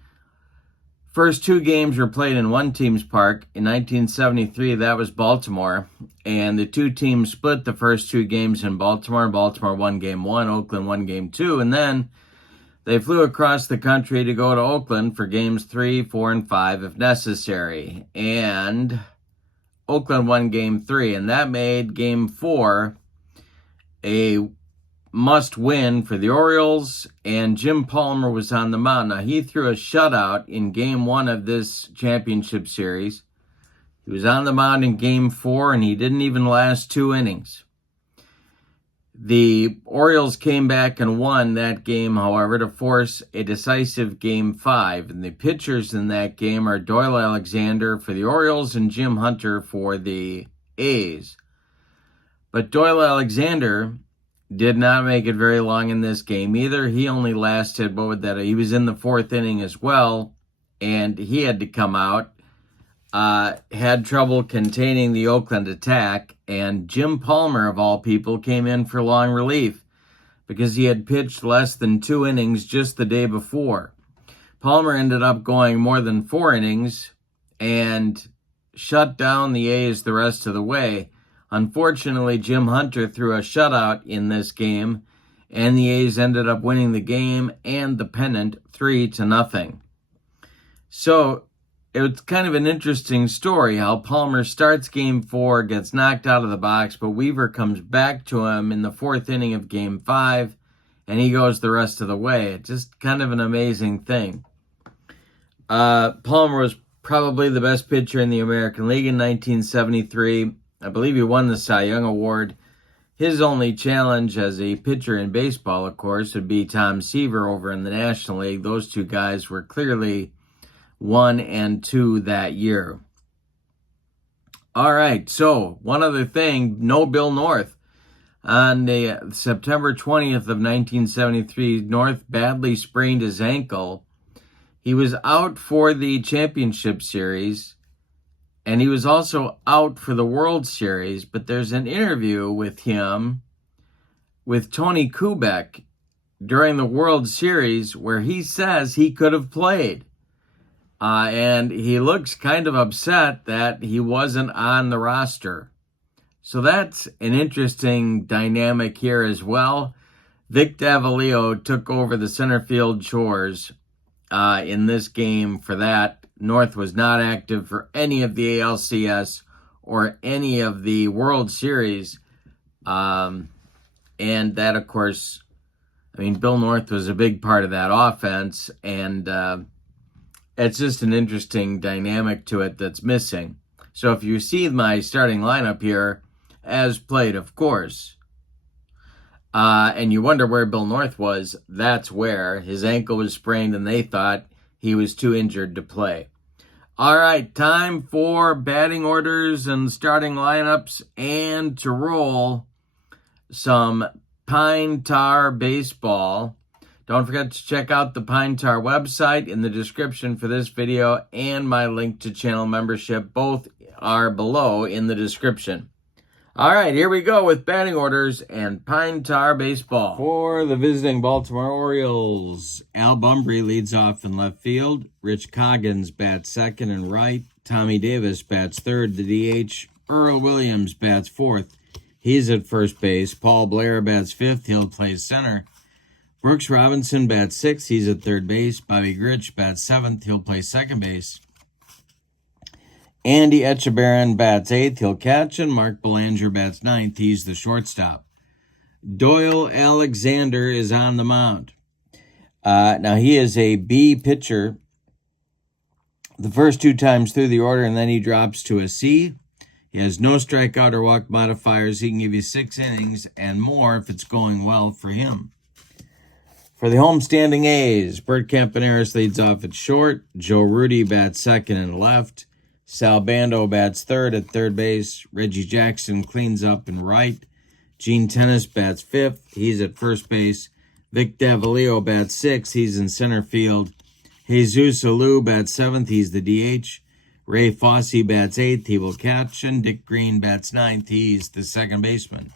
first 2 games were played in one team's park. In 1973, that was Baltimore. And the 2 teams split the first 2 games in Baltimore. Baltimore won Game 1, Oakland won Game 2. And then they flew across the country to go to Oakland for Games 3, 4, and 5 if necessary. And Oakland won Game 3. And that made Game 4 a must-win for the Orioles, and Jim Palmer was on the mound. Now, he threw a shutout in Game 1 of this championship series. He was on the mound in Game 4, and he didn't even last 2 innings. The Orioles came back and won that game, however, to force a decisive Game 5. And the pitchers in that game are Doyle Alexander for the Orioles and Jim Hunter for the A's. But Doyle Alexander did not make it very long in this game either. He only lasted, what would that, he was in the 4th inning as well, and he had to come out. Had trouble containing the Oakland attack, and Jim Palmer, of all people, came in for long relief because he had pitched less than 2 innings just the day before. Palmer ended up going more than 4 innings and shut down the A's the rest of the way. Unfortunately, Jim Hunter threw a shutout in this game, and the A's ended up winning the game and the pennant 3-0. So it was kind of an interesting story how Palmer starts game 4, gets knocked out of the box, but Weaver comes back to him in the 4th inning of game 5, and he goes the rest of the way. It's just kind of an amazing thing. Palmer was probably the best pitcher in the American League in 1973. I believe he won the Cy Young Award. His only challenge as a pitcher in baseball, of course, would be Tom Seaver over in the National League. Those two guys were clearly 1 and 2 that year. All right, so one other thing, no Bill North. On the September 20th of 1973, North badly sprained his ankle. He was out for the championship series, and he was also out for the World Series, but there's an interview with him with Tony Kubek during the World Series where he says he could have played. And he looks kind of upset that he wasn't on the roster. So that's an interesting dynamic here as well. Vic Davalillo took over the center field chores in this game for that. North was not active for any of the ALCS or any of the World Series. And that, of course, I mean, Bill North was a big part of that offense, and it's just an interesting dynamic to it that's missing. So if you see my starting lineup here, as played, of course, and you wonder where Bill North was, that's where. His ankle was sprained, and they thought he was too injured to play. All right, time for batting orders and starting lineups, and to roll some Pine Tar baseball. Don't forget to check out the Pine Tar website in the description for this video, and my link to channel membership. Both are below in the description. All right, here we go with batting orders and Pine Tar baseball. For the visiting Baltimore Orioles, Al Bumbry leads off in left field. Rich Coggins bats second and right. Tommy Davis bats third. The DH, Earl Williams bats fourth. He's at first base. Paul Blair bats fifth. He'll play center. Brooks Robinson bats sixth. He's at third base. Bobby Grich bats seventh. He'll play second base. Andy Etchebarren bats eighth. He'll catch. And Mark Belanger bats ninth. He's the shortstop. Doyle Alexander is on the mound. Now, he is a B pitcher the first 2 times through the order, and then he drops to a C. He has no strikeout or walk modifiers. He can give you 6 innings and more if it's going well for him. For the homestanding A's, Bert Campaneris leads off at short. Joe Rudy bats second and left. Sal Bando bats third at third base. Reggie Jackson cleans up in right. Gene Tennis bats fifth. He's at first base. Vic Davalillo bats sixth. He's in center field. Jesus Alou bats seventh. He's the DH. Ray Fosse bats eighth. He will catch. And Dick Green bats ninth. He's the second baseman.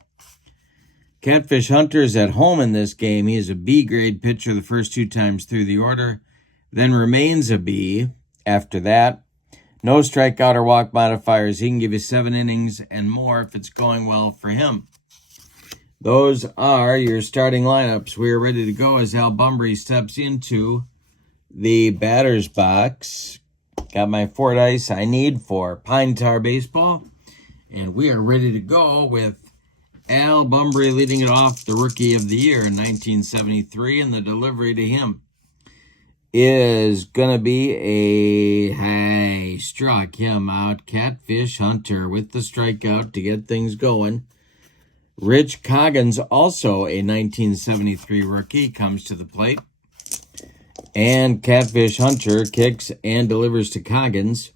Catfish Hunter's at home in this game. He is a B-grade pitcher the first 2 times through the order, then remains a B after that. No strikeout or walk modifiers. He can give you 7 innings and more if it's going well for him. Those are your starting lineups. We are ready to go as Al Bumbry steps into the batter's box. Got my 4 dice I need for Pine Tar baseball. And we are ready to go with Al Bumbry leading it off, the Rookie of the Year in 1973, and the delivery to him is going to be struck him out. Catfish Hunter with the strikeout to get things going. Rich Coggins, also a 1973 rookie, comes to the plate. And Catfish Hunter kicks and delivers to Coggins.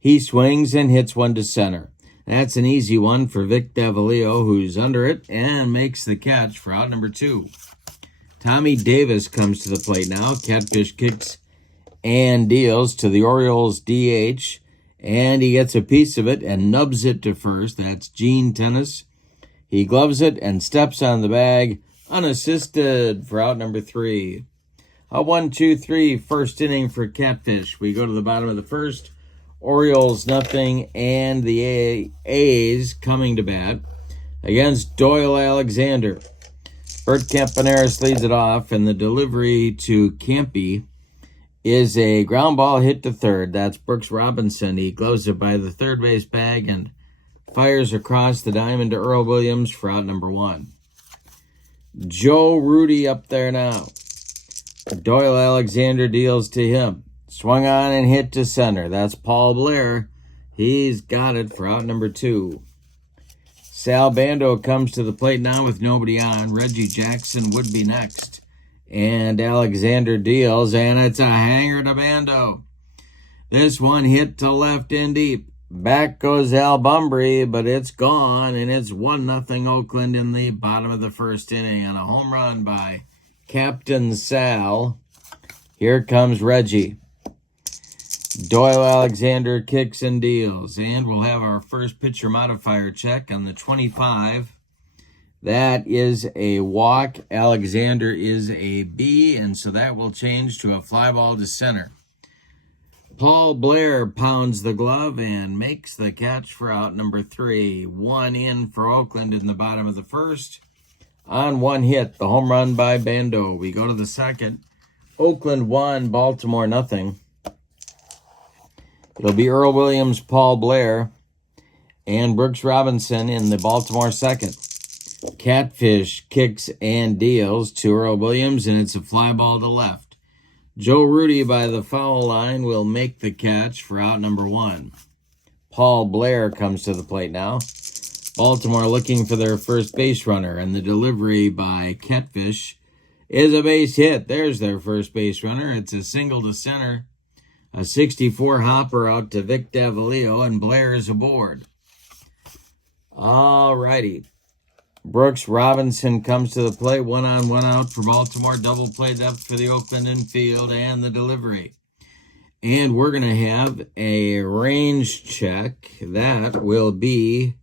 He swings and hits one to center. That's an easy one for Vic Davalillo, who's under it and makes the catch for out number 2. Tommy Davis comes to the plate now. Catfish kicks and deals to the Orioles DH, and he gets a piece of it and nubs it to first. That's Gene Tennis. He gloves it and steps on the bag, unassisted for out number 3. A 1-2-3 first inning for Catfish. We go to the bottom of the first. Orioles nothing, and the A's coming to bat against Doyle Alexander. Bert Campaneris leads it off, and the delivery to Campy is a ground ball hit to third. That's Brooks Robinson. He gloves it by the third base bag and fires across the diamond to Earl Williams for out number 1. Joe Rudy up there now. Doyle Alexander deals to him. Swung on and hit to center. That's Paul Blair. He's got it for out number 2. Sal Bando comes to the plate now with nobody on. Reggie Jackson would be next. And Alexander deals, and it's a hanger to Bando. This one hit to left and deep. Back goes Al Bumbry, but it's gone, and it's 1-0 Oakland in the bottom of the first inning on a home run by Captain Sal. Here comes Reggie. Doyle Alexander kicks and deals, and we'll have our first pitcher modifier check on the 25. That is a walk. Alexander is a B, and so that will change to a fly ball to center. Paul Blair pounds the glove and makes the catch for out number 3. 1 in for Oakland in the bottom of the first. On 1 hit, the home run by Bando. We go to the second. Oakland 1, Baltimore nothing. It'll be Earl Williams, Paul Blair, and Brooks Robinson in the Baltimore second. Catfish kicks and deals to Earl Williams, and it's a fly ball to left. Joe Rudy by the foul line will make the catch for out number 1. Paul Blair comes to the plate now. Baltimore looking for their first base runner, and the delivery by Catfish is a base hit. There's their first base runner. It's a single to center. A 64 hopper out to Vic Davalillo, and Blair is aboard. All righty. Brooks Robinson comes to the plate. 1 on, 1 out for Baltimore. Double play depth for the Oakland infield, and the delivery. And we're going to have a range check. That will be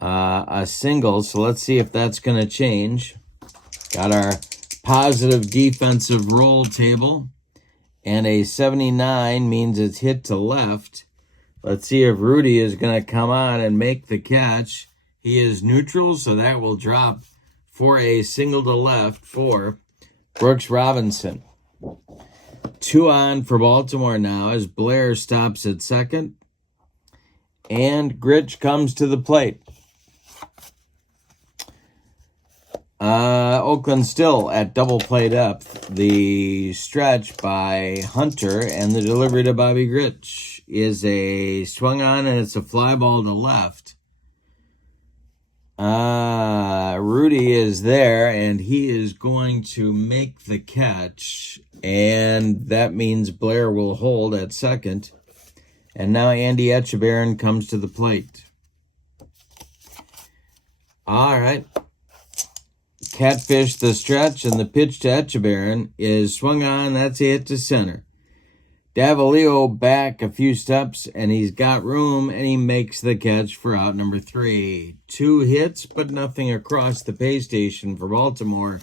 a single. So let's see if that's going to change. Got our positive defensive roll table. And a 79 means it's hit to left. Let's see if Rudy is going to come on and make the catch. He is neutral, so that will drop for a single to left for Brooks Robinson. 2 on for Baltimore now as Blair stops at second. And Gritch comes to the plate. Oakland still at double play depth. The stretch by Hunter and the delivery to Bobby Gritch is a swung on, and it's a fly ball to left. Rudy is there, and he is going to make the catch, and that means Blair will hold at second. And now Andy Etchebarren comes to the plate. All right. Catfish the stretch, and the pitch to Etchebarren is swung on. That's a hit to center. Davalillo back a few steps, and he's got room, and he makes the catch for out number 3. 2 hits, but nothing across the pay station for Baltimore.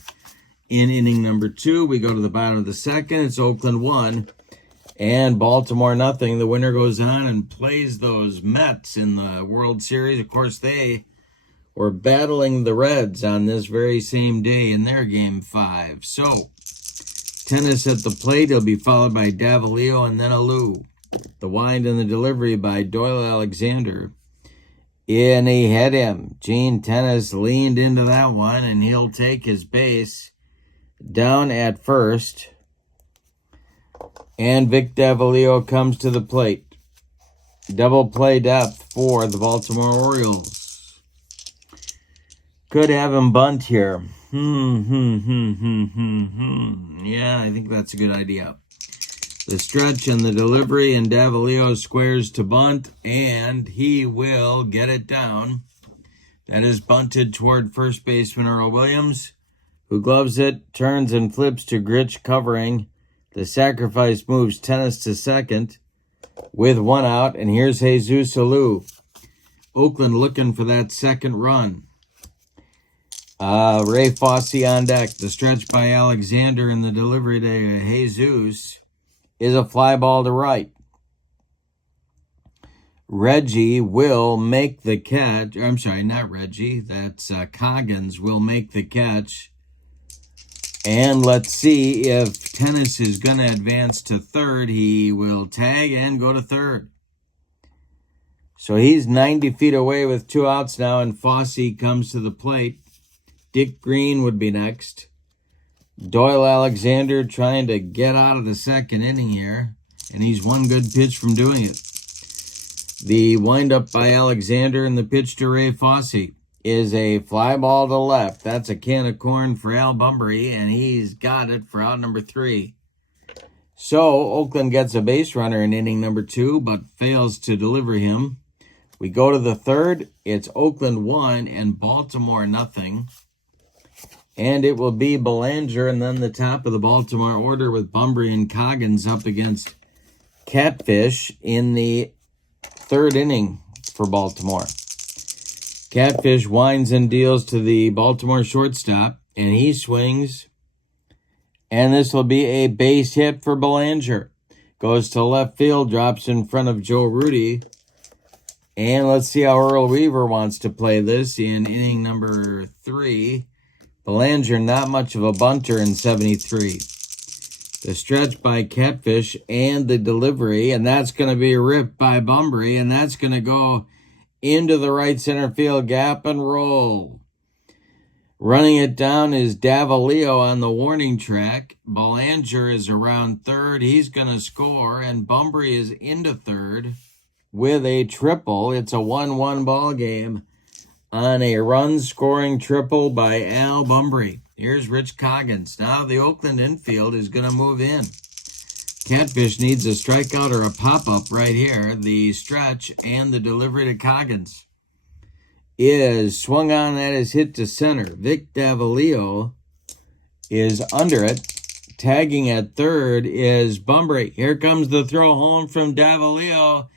In inning number 2, we go to the bottom of the second. It's Oakland 1, and Baltimore nothing. The winner goes on and plays those Mets in the World Series. Of course, they were battling the Reds on this very same day in their Game 5. So, Tennis at the plate. He'll be followed by Davalillo and then Alou. The wind and the delivery by Doyle Alexander. And he hit him. Gene Tennis leaned into that one, and he'll take his base down at first. And Vic Davalillo comes to the plate. Double play depth for the Baltimore Orioles. Could have him bunt here. Yeah, I think that's a good idea. The stretch and the delivery, and Davalillo squares to bunt, and he will get it down. That is bunted toward first baseman Earl Williams, who gloves it, turns and flips to Grich covering. The sacrifice moves Tennis to second with one out, and here's Jesus Alou. Oakland looking for that second run. Ray Fosse on deck. The stretch by Alexander and the delivery to Jesus is a fly ball to right. Reggie will make the catch. I'm sorry, not Reggie. That's Coggins will make the catch. And let's see if Tennis is going to advance to third. He will tag and go to third. So he's 90 feet away with 2 outs now, and Fosse comes to the plate. Dick Green would be next. Doyle Alexander trying to get out of the second inning here, and he's one good pitch from doing it. The windup by Alexander and the pitch to Ray Fosse is a fly ball to left. That's a can of corn for Al Bunbury, and he's got it for out number 3. So Oakland gets a base runner in inning number 2, but fails to deliver him. We go to the third. It's Oakland 1 and Baltimore nothing. And it will be Belanger and then the top of the Baltimore order with Bunbury and Coggins up against Catfish in the third inning for Baltimore. Catfish winds and deals to the Baltimore shortstop, and he swings. And this will be a base hit for Belanger. Goes to left field, drops in front of Joe Rudy. And let's see how Earl Weaver wants to play this in inning number 3. Belanger, not much of a bunter in 73. The stretch by Catfish and the delivery, and that's going to be ripped by Bunbury, and that's going to go into the right center field gap and roll. Running it down is Davalillo on the warning track. Belanger is around third. He's going to score, and Bunbury is into third with a triple. It's a 1-1 ball game on a run-scoring triple by Al Bunbury. Here's Rich Coggins. Now the Oakland infield is going to move in. Catfish needs a strikeout or a pop-up right here. The stretch and the delivery to Coggins is swung on. That is hit to center. Vic Davalillo is under it. Tagging at third is Bunbury. Here comes the throw home from Davalillo.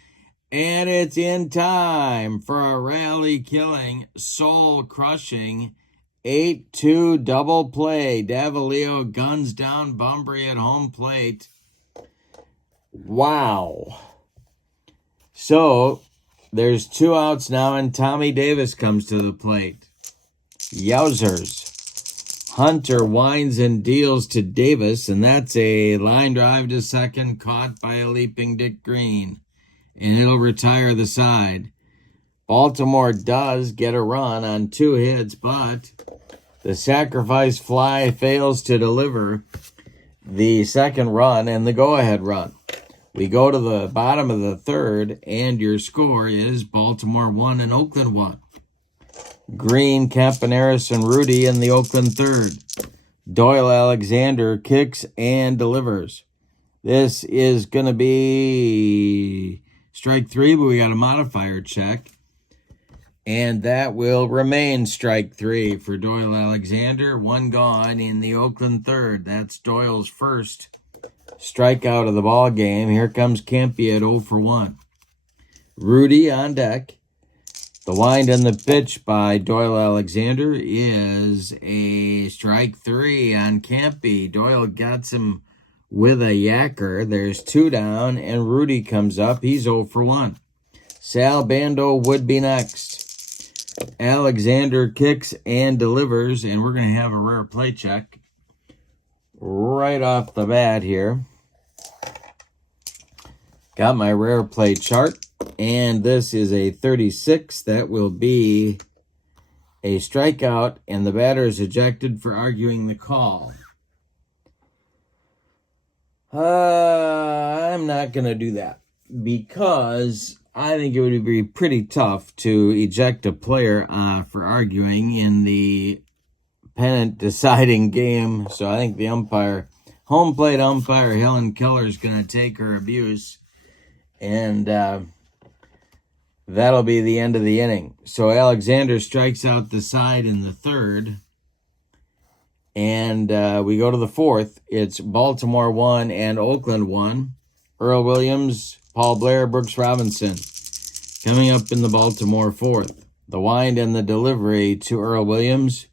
And it's in time for a rally-killing, soul-crushing 8-2 double play. Davalillo guns down Bunbury at home plate. Wow. So, there's 2 outs now, and Tommy Davis comes to the plate. Yowzers. Hunter winds and deals to Davis, and that's a line drive to second, caught by a leaping Dick Green. And it'll retire the side. Baltimore does get a run on 2 hits, but the sacrifice fly fails to deliver the second run and the go-ahead run. We go to the bottom of the third, and your score is Baltimore 1 and Oakland 1. Green, Campaneris, and Rudy in the Oakland third. Doyle Alexander kicks and delivers. This is going to be strike 3, but we got a modifier check. And that will remain strike 3 for Doyle Alexander. 1 gone in the Oakland third. That's Doyle's first strikeout of the ball game. Here comes Campy at 0 for 1. Rudy on deck. The wind and the pitch by Doyle Alexander is a strike 3 on Campy. Doyle gets him with a yacker. There's 2 down, and Rudy comes up. He's 0 for 1. Sal Bando would be next. Alexander kicks and delivers, and we're going to have a rare play check right off the bat here. Got my rare play chart, and this is a 36. That will be a strikeout, and the batter is ejected for arguing the call. I'm not going to do that because I think it would be pretty tough to eject a player for arguing in the pennant deciding game. So I think the umpire Home plate umpire Helen Keller is going to take her abuse, and that'll be the end of the inning. So Alexander strikes out the side in the third, and we go to the fourth. It's Baltimore 1 and Oakland 1. Earl Williams, Paul Blair, Brooks Robinson. Coming up in the Baltimore fourth, the wind and the delivery to Earl Williams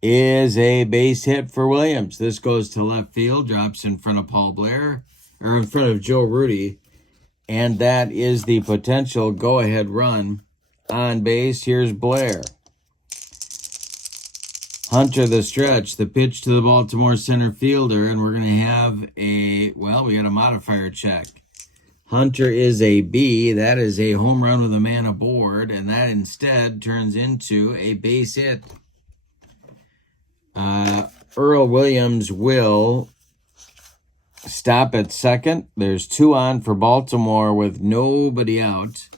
is a base hit for Williams. This goes to left field, drops in front of Paul Blair, or in front of Joe Rudy, and that is the potential go-ahead run on base. Here's Blair. Hunter the stretch, the pitch to the Baltimore center fielder, and we're going to have we got a modifier check. Hunter is a B. That is a home run with a man aboard, and that instead turns into a base hit. Earl Williams will stop at second. There's 2 on for Baltimore with nobody out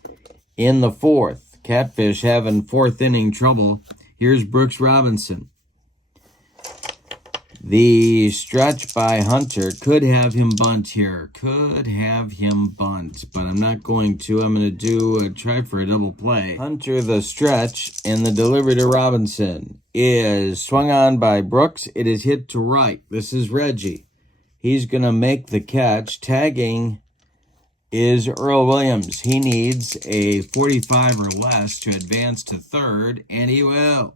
in the fourth. Catfish having fourth inning trouble. Here's Brooks Robinson. The stretch by Hunter could have him bunt here. Could have him bunt, but I'm not going to. I'm going to do a try for a double play. Hunter the stretch, and the delivery to Robinson is swung on by Brooks. It is hit to right. This is Reggie. He's going to make the catch. Tagging is Earl Williams. He needs a 45 or less to advance to third, and he will.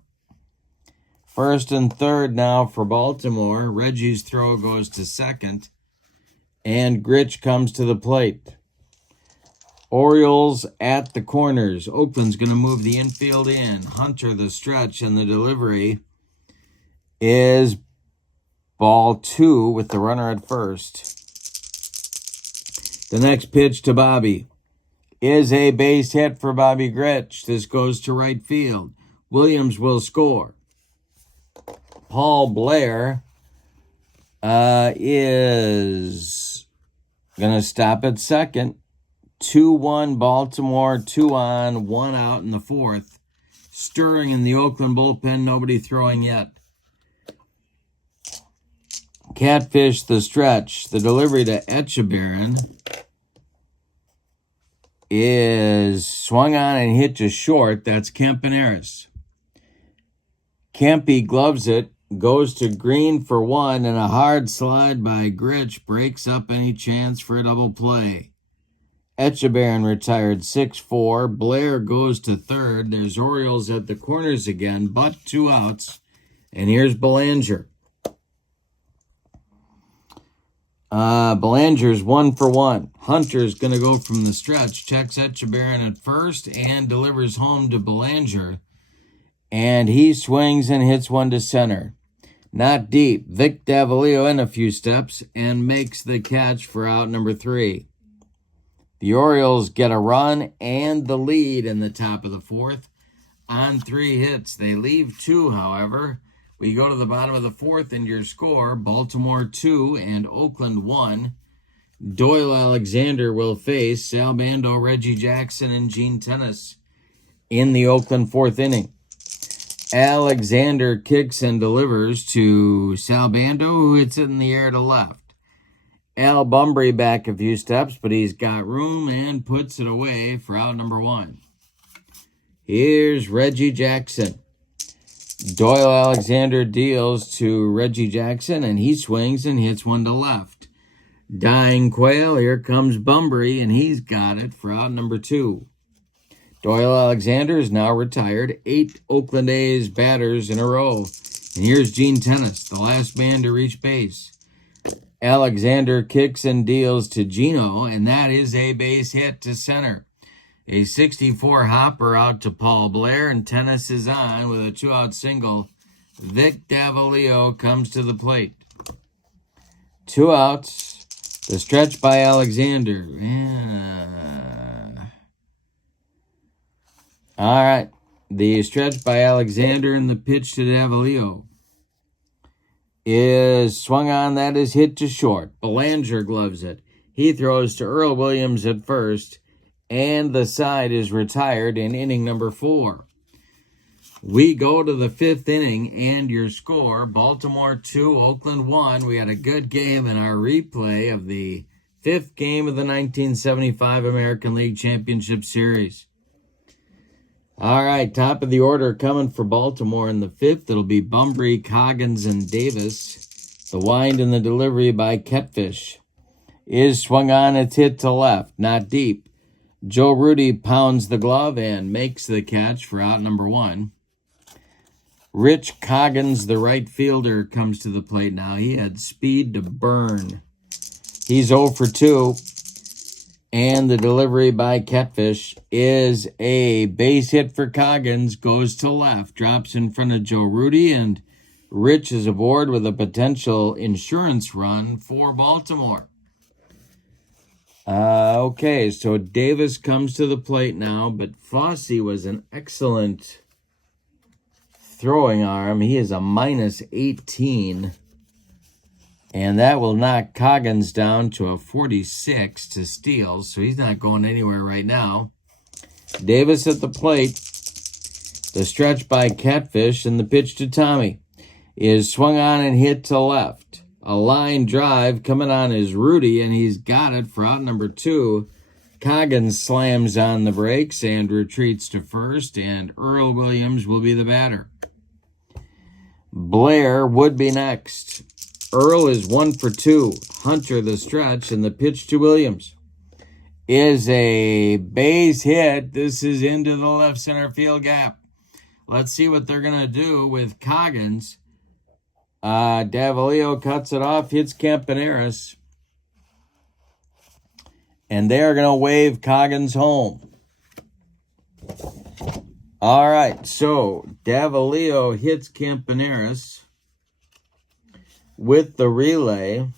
First and third now for Baltimore. Reggie's throw goes to second, and Gritch comes to the plate. Orioles at the corners. Oakland's going to move the infield in. Hunter the stretch, and the delivery is ball 2 with the runner at first. The next pitch to Bobby is a base hit for Bobby Gritch. This goes to right field. Williams will score. Paul Blair is going to stop at second. 2-1 Baltimore, 2 on, 1 out in the fourth. Stirring in the Oakland bullpen, nobody throwing yet. Catfish the stretch. The delivery to Echebarren is swung on and hit to short. That's Campaneris. Campy gloves it. Goes to Green for 1, and a hard slide by Gritch breaks up any chance for a double play. Echebarren retired 6-4. Blair goes to third. There's Orioles at the corners again, but 2 outs. And here's Belanger. Belanger's 1 for 1. Hunter's going to go from the stretch. Checks Echebarren at first and delivers home to Belanger. And he swings and hits one to center. Not deep. Vic Davalillo in a few steps and makes the catch for out number 3. The Orioles get a run and the lead in the top of the fourth on 3 hits. They leave 2, however. We go to the bottom of the fourth, and your score, Baltimore 2 and Oakland 1. Doyle Alexander will face Sal Bando, Reggie Jackson, and Gene Tennis in the Oakland fourth inning. Alexander kicks and delivers to Sal Bando, who hits it in the air to left. Al Bumbry back a few steps, but he's got room and puts it away for out number 1. Here's Reggie Jackson. Doyle Alexander deals to Reggie Jackson, and he swings and hits one to left. Dying Quail, here comes Bumbry, and he's got it for out number 2. Doyle Alexander is now retired. 8 Oakland A's batters in a row. And here's Gene Tennis, the last man to reach base. Alexander kicks and deals to Gino, and that is a base hit to center. A 64 hopper out to Paul Blair, and Tennis is on with a 2-out single. Vic Davalillo comes to the plate. 2 outs. The stretch by Alexander. All right. The stretch by Alexander and the pitch to Davalillo is swung on. That is hit to short. Belanger gloves it. He throws to Earl Williams at first, and the side is retired in inning number 4. We go to the 5th inning, and your score, Baltimore 2, Oakland 1. We had a good game in our replay of the 5th game of the 1975 American League Championship Series. All right, top of the order coming for Baltimore in the 5th. It'll be Bumbry, Coggins, and Davis. The wind and the delivery by Ketfish is swung on. It's hit to left, not deep. Joe Rudy pounds the glove and makes the catch for out number 1. Rich Coggins, the right fielder, comes to the plate now. He had speed to burn. He's 0 for 2. And the delivery by Catfish is a base hit for Coggins. Goes to left. Drops in front of Joe Rudy. And Rich is aboard with a potential insurance run for Baltimore. Okay, so Davis comes to the plate now. But Fossey was an excellent throwing arm. He is a -18, and that will knock Coggins down to a 46 to steal, so he's not going anywhere right now. Davis at the plate. The stretch by Catfish, and the pitch to Tommy is swung on and hit to left. A line drive coming on is Rudy, and he's got it for out number 2. Coggins slams on the brakes and retreats to first, and Earl Williams will be the batter. Blair would be next. Earl is 1 for 2. Hunter the stretch, and the pitch to Williams is a base hit. This is into the left center field gap. Let's see what they're going to do with Coggins. Davalillo cuts it off, hits Campaneris, and they're going to wave Coggins home. All right, so Davalillo hits Campaneris with the relay.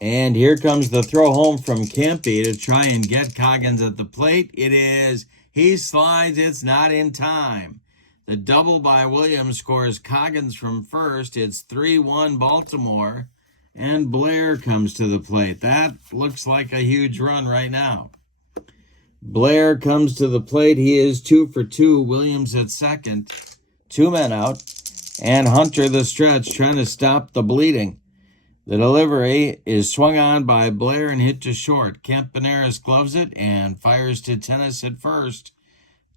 And here comes the throw home from Campy to try and get Coggins at the plate. It is. He slides. It's not in time. The double by Williams scores Coggins from first. It's 3-1 Baltimore. And Blair comes to the plate. That looks like a huge run right now. Blair comes to the plate. He is 2 for 2. Williams at second. 2 men out. And Hunter the stretch trying to stop the bleeding. The delivery is swung on by Blair and hit to short. Campaneris gloves it and fires to Tennis at first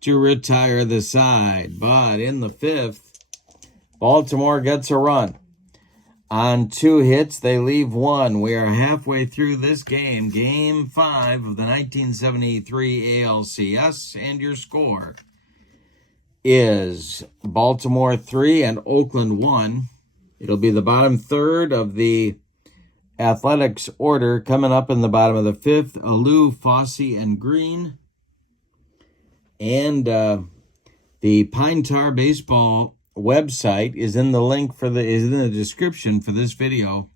to retire the side. But in the 5th, Baltimore gets a run. On 2 hits, they leave 1. We are halfway through this game, Game 5 of the 1973 ALCS, and your score is Baltimore 3 and Oakland 1. It'll be the bottom third of the Athletics order. Coming up in the bottom of the 5th, Alou, Fossey, and Green. And the Pine Tar Baseball website is in the description for this video.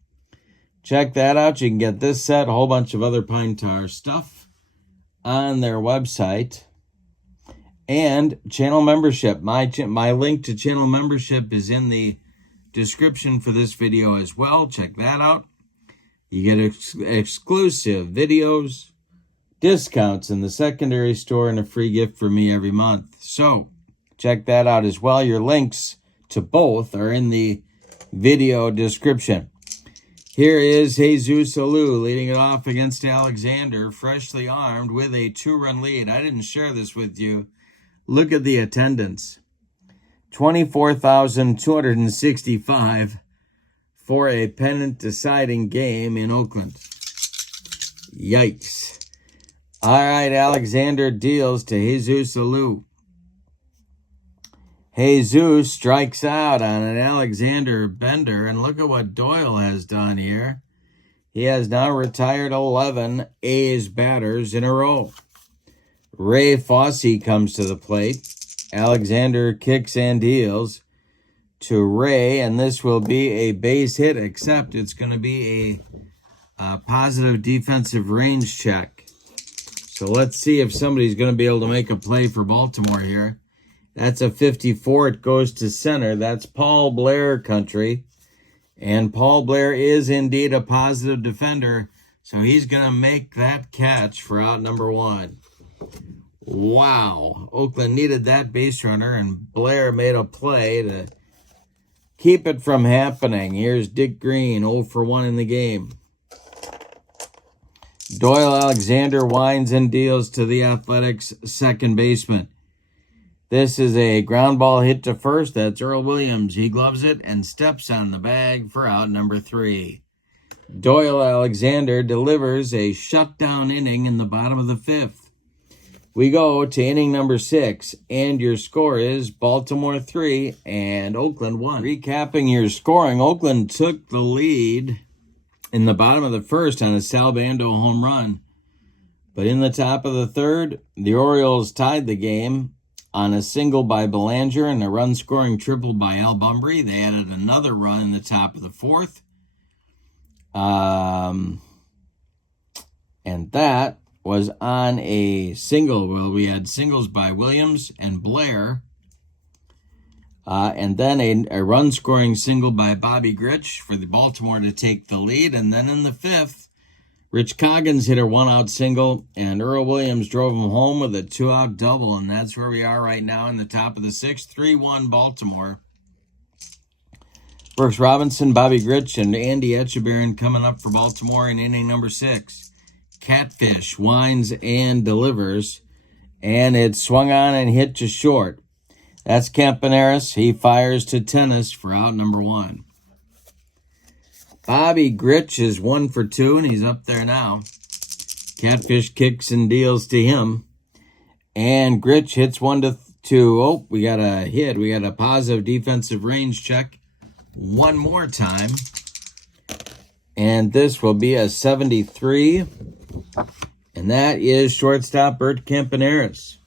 Check that out. You can get this set, a whole bunch of other Pine Tar stuff on their website. And channel membership. My link to channel membership is in the description for this video as well. Check that out. You get exclusive videos, discounts in the secondary store, and a free gift from me every month. So check that out as well. Your links to both are in the video description. Here is Jesus Alou leading it off against Alexander, freshly armed with a 2-run lead. I didn't share this with you. Look at the attendance. 24,265 for a pennant deciding game in Oakland. Yikes. All right, Alexander deals to Jesus Alou. Jesus strikes out on an Alexander bender, and look at what Doyle has done here. He has now retired 11 A's batters in a row. Ray Fossey comes to the plate. Alexander kicks and deals to Ray, and this will be a base hit, except it's going to be a positive defensive range check. So let's see if somebody's going to be able to make a play for Baltimore here. That's a 54. It goes to center. That's Paul Blair country. And Paul Blair is indeed a positive defender, so he's going to make that catch for out number 1. Wow. Oakland needed that base runner, and Blair made a play to keep it from happening. Here's Dick Green, 0 for 1 in the game. Doyle Alexander winds and deals to the Athletics' second baseman. This is a ground ball hit to first. That's Earl Williams. He gloves it and steps on the bag for out number 3. Doyle Alexander delivers a shutdown inning in the bottom of the 5th. We go to inning number 6, and your score is Baltimore 3 and Oakland 1. Recapping your scoring, Oakland took the lead in the bottom of the 1st on a Sal Bando home run. But in the top of the 3rd, the Orioles tied the game on a single by Belanger and a run-scoring triple by Al Bumbry. They added another run in the top of the 4th. And that was on a single. Well, we had singles by Williams and Blair. And then a run-scoring single by Bobby Grich for the Baltimore to take the lead. And then in the 5th, Rich Coggins hit a one-out single, and Earl Williams drove him home with a 2-out double. And that's where we are right now in the top of the 6th, 3-1 Baltimore. Brooks Robinson, Bobby Grich, and Andy Etchebarren coming up for Baltimore in inning number 6. Catfish winds and delivers, and it's swung on and hit to short. That's Campaneris. He fires to tennis for out number 1. Bobby Grich is 1 for 2, and he's up there now. Catfish kicks and deals to him. And Grich hits 1 to 2. Oh, we got a hit. We got a positive defensive range check one more time. And this will be a 73. And that is shortstop Bert Campaneris.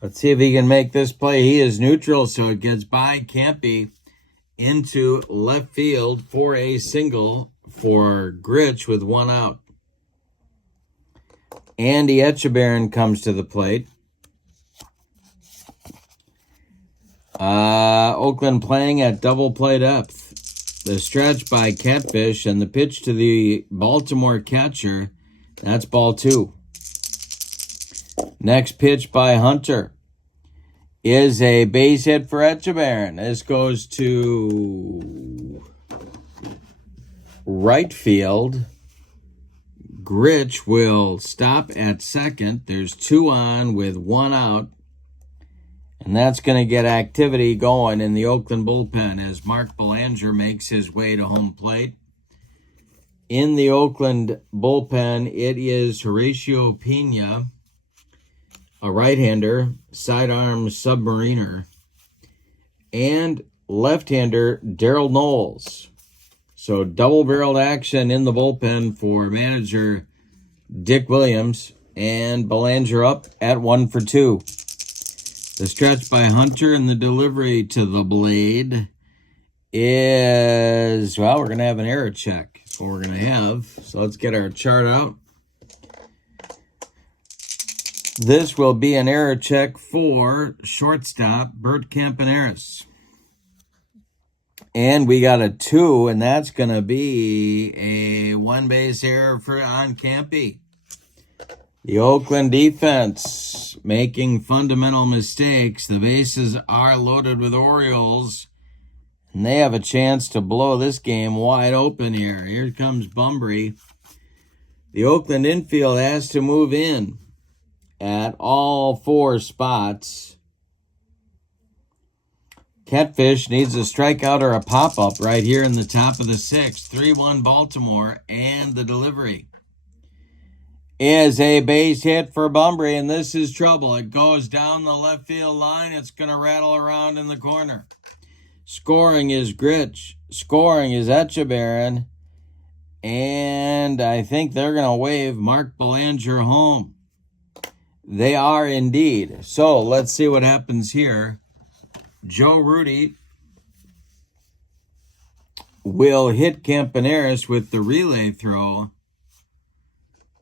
Let's see if he can make this play. He is neutral, so it gets by Campy into left field for a single for Grich with 1 out. Andy Etchebarren comes to the plate. Oakland playing at double play depth. The stretch by Catfish and the pitch to the Baltimore catcher. That's ball 2. Next pitch by Hunter is a base hit for Etchebarren. This goes to right field. Grich will stop at second. There's 2 on with 1 out. And that's going to get activity going in the Oakland bullpen as Mark Belanger makes his way to home plate. In the Oakland bullpen, it is Horacio Pena, a right-hander, sidearm submariner, and left-hander Daryl Knowles. So double-barreled action in the bullpen for manager Dick Williams, and Belanger up at 1 for 2. The stretch by Hunter and the delivery to the blade is, well, we're going to have an error check. That's what we're going to have. So let's get our chart out. This will be an error check for shortstop Bert Campaneris. And we got a 2, and that's going to be a 1-base error on Campy. The Oakland defense making fundamental mistakes. The bases are loaded with Orioles, and they have a chance to blow this game wide open here. Here comes Bumbry. The Oakland infield has to move in at all 4 spots. Catfish needs a strikeout or a pop-up right here in the top of the 6th. 3-1 Baltimore, and the delivery is a base hit for Bumbry, and this is trouble. It goes down the left field line. It's going to rattle around in the corner. Scoring is Grich. Scoring is Etchebarren. And I think they're going to wave Mark Belanger home. They are indeed. So let's see what happens here. Joe Rudy will hit Campaneris with the relay throw.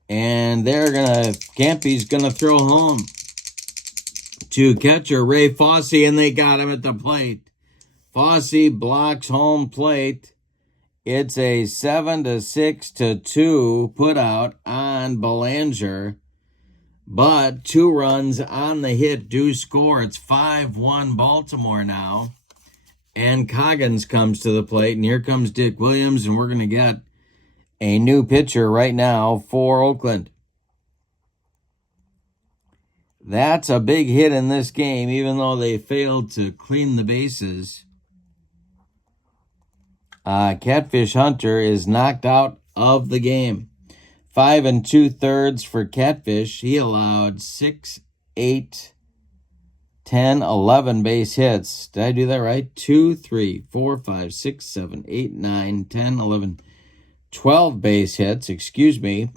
And Campy's gonna throw home to catcher Ray Fosse, and they got him at the plate. Fosse blocks home plate. It's a 7-6-2 put out on Belanger. But 2 runs on the hit do score. It's 5-1 Baltimore now. And Coggins comes to the plate, and here comes Dick Williams, and we're going to get a new pitcher right now for Oakland. That's a big hit in this game, even though they failed to clean the bases. Catfish Hunter is knocked out of the game. 5 2/3 for Catfish. He allowed 6, 8, 10, 11 base hits. Did I do that right? 2, 3, 4, 5, 6, 7, 8, 9, 10, 11, 12 base hits. Excuse me.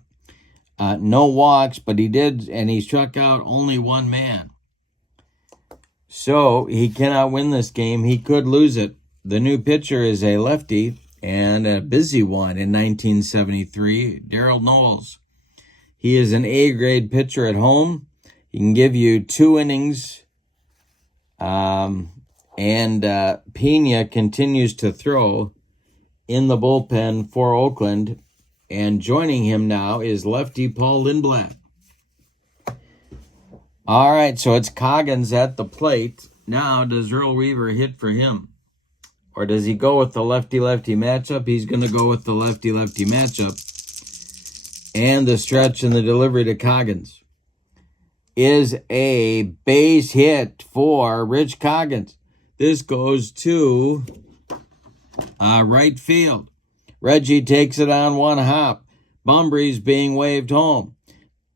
No walks, but he did, and he struck out only 1 man. So he cannot win this game. He could lose it. The new pitcher is a lefty and a busy one in 1973, Darrell Knowles. He is an A-grade pitcher at home. He can give you 2 innings. And Pena continues to throw in the bullpen for Oakland. And joining him now is lefty Paul Lindblad. All right, so it's Coggins at the plate. Now, does Earl Weaver hit for him? Or does he go with the lefty-lefty matchup? He's going to go with the lefty-lefty matchup. And the stretch and the delivery to Coggins is a base hit for Rich Coggins. This goes to right field. Reggie takes it on 1 hop. Bumbry's being waved home.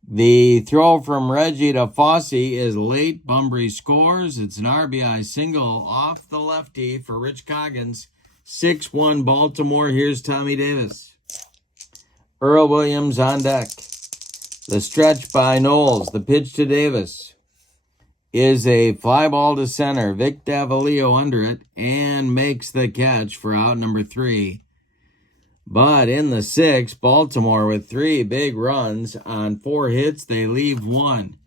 The throw from Reggie to Fossey is late. Bumbry scores. It's an RBI single off the lefty for Rich Coggins. 6-1 Baltimore. Here's Tommy Davis. Earl Williams on deck. The stretch by Knowles. The pitch to Davis is a fly ball to center. Vic Davalillo under it and makes the catch for out number 3. But in the 6th, Baltimore with 3 big runs on 4 hits. They leave 1.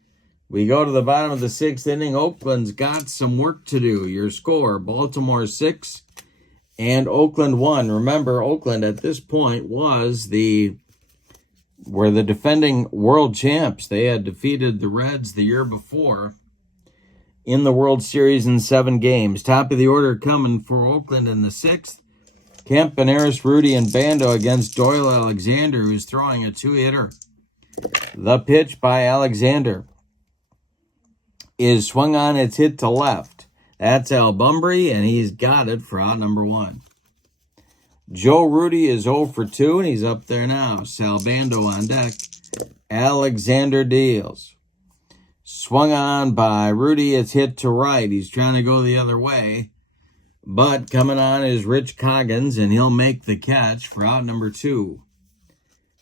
We go to the bottom of the 6th inning. Oakland's got some work to do. Your score, Baltimore 6 and Oakland 1. Remember, Oakland at this point were the defending world champs. They had defeated the Reds the year before in the World Series in 7 games. Top of the order coming for Oakland in the 6th. Campaneris, Rudy, and Bando against Doyle Alexander, who's throwing a 2-hitter. The pitch by Alexander is swung on. It's hit to left. That's Al Bumbry, and he's got it for out number 1. Joe Rudy is 0 for 2, and he's up there now. Sal Bando on deck. Alexander deals. Swung on by Rudy. It's hit to right. He's trying to go the other way. But coming on is Rich Coggins, and he'll make the catch for out number 2.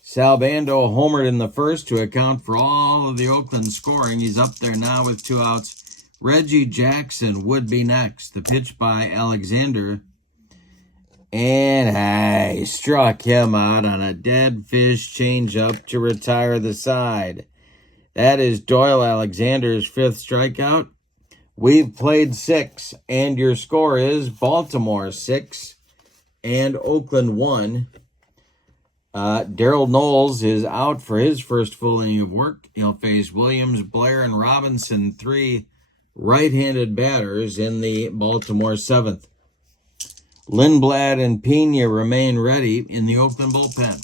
Sal Bando homered in the first to account for all of the Oakland scoring. He's up there now with 2 outs. Reggie Jackson would be next. The pitch by Alexander. And he struck him out on a dead fish changeup to retire the side. That is Doyle Alexander's 5th strikeout. We've played 6, and your score is Baltimore 6 and Oakland 1. Darrell Knowles is out for his first full inning of work. He'll face Williams, Blair, and Robinson, 3 right-handed batters in the Baltimore 7th. Lindblad and Pena remain ready in the Oakland bullpen.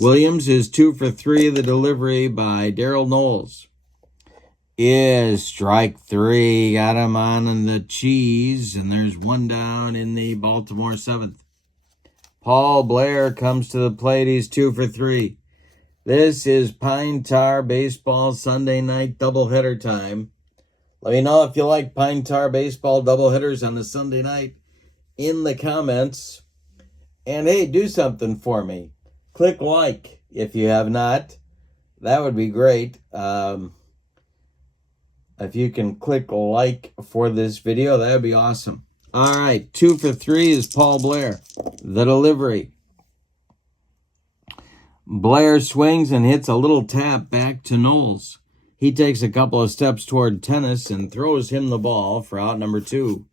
Williams is 2 for 3. The delivery by Darrell Knowles is strike 3. Got him on the cheese, and there's 1 down in the Baltimore 7th. Paul Blair comes to the plate. He's 2 for 3. This is Pine Tar Baseball Sunday night doubleheader time. Let me know if you like Pine Tar Baseball doubleheaders on the Sunday night in the comments. And hey, do something for me. Click like if you have not. That would be great. If you can click like for this video, that would be awesome. All right, 2 for 3 is Paul Blair. The delivery. Blair swings and hits a little tap back to Knowles. He takes a couple of steps toward tennis and throws him the ball for out number 2.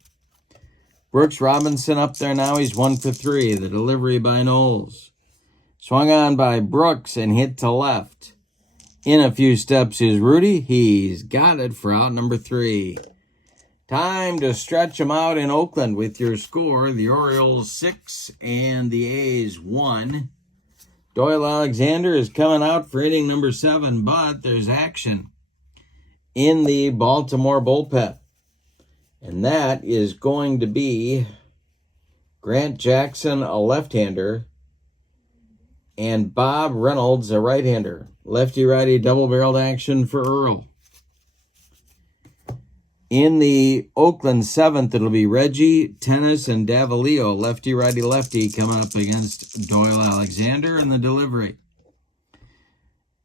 Brooks Robinson up there now. He's 1 for 3. The delivery by Knowles. Swung on by Brooks and hit to left. In a few steps is Rudy. He's got it for out number 3. Time to stretch them out in Oakland with your score. The Orioles 6 and the A's 1. Doyle Alexander is coming out for inning number 7, but there's action in the Baltimore bullpen. And that is going to be Grant Jackson, a left-hander, and Bob Reynolds, a right-hander. Lefty-righty double-barreled action for Earl. In the Oakland 7th, it'll be Reggie, Tennis, and Davalillo, lefty-righty-lefty, coming up against Doyle Alexander, and the delivery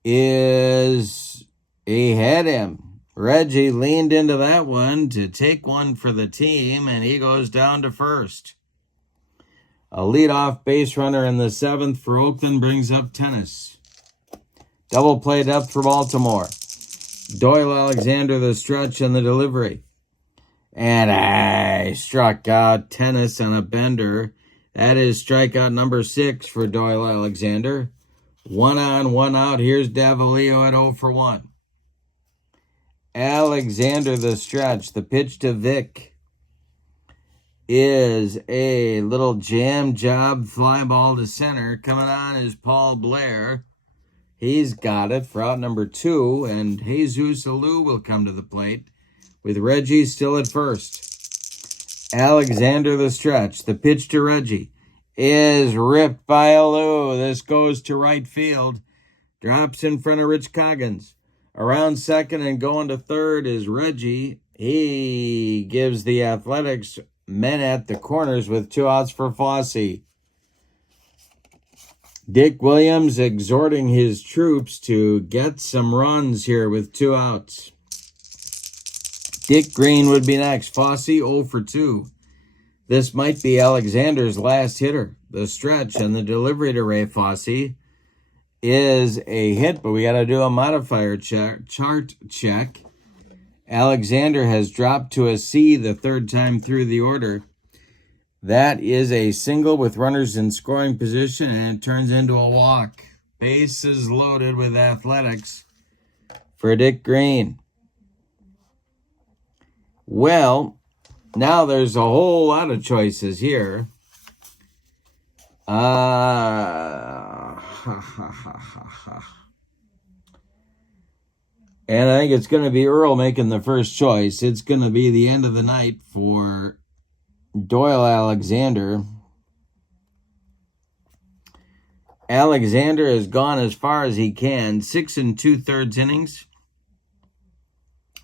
is a head him. Reggie leaned into that one to take one for the team, and he goes down to first. A leadoff base runner in the 7th for Oakland brings up Tennis. Double play depth for Baltimore. Doyle Alexander the stretch and the delivery. And I struck out Tennis on a bender. That is strikeout number 6 for Doyle Alexander. 1 on, 1 out. Here's Davalillo at 0 for 1. Alexander the stretch. The pitch to Vic is a little jam job fly ball to center. Coming on is Paul Blair. He's got it for out number 2, and Jesus Alou will come to the plate with Reggie still at first. Alexander the stretch. The pitch to Reggie is ripped by Alou. This goes to right field. Drops in front of Rich Coggins. Around second and going to third is Reggie. He gives the Athletics men at the corners with 2 outs for Fosse. Dick Williams exhorting his troops to get some runs here with 2 outs. Dick Green would be next. Fosse 0 for 2. This might be Alexander's last hitter. The stretch and the delivery to Ray Fosse is a hit, but we got to do a modifier chart check. Alexander has dropped to a C the 3rd time through the order. That is a single with runners in scoring position, and it turns into a walk. Bases loaded with Athletics for Dick Green. Well, now there's a whole lot of choices here. And I think it's going to be Earl making the first choice. It's going to be the end of the night for Doyle Alexander. Alexander has gone as far as he can. 6 2/3 innings.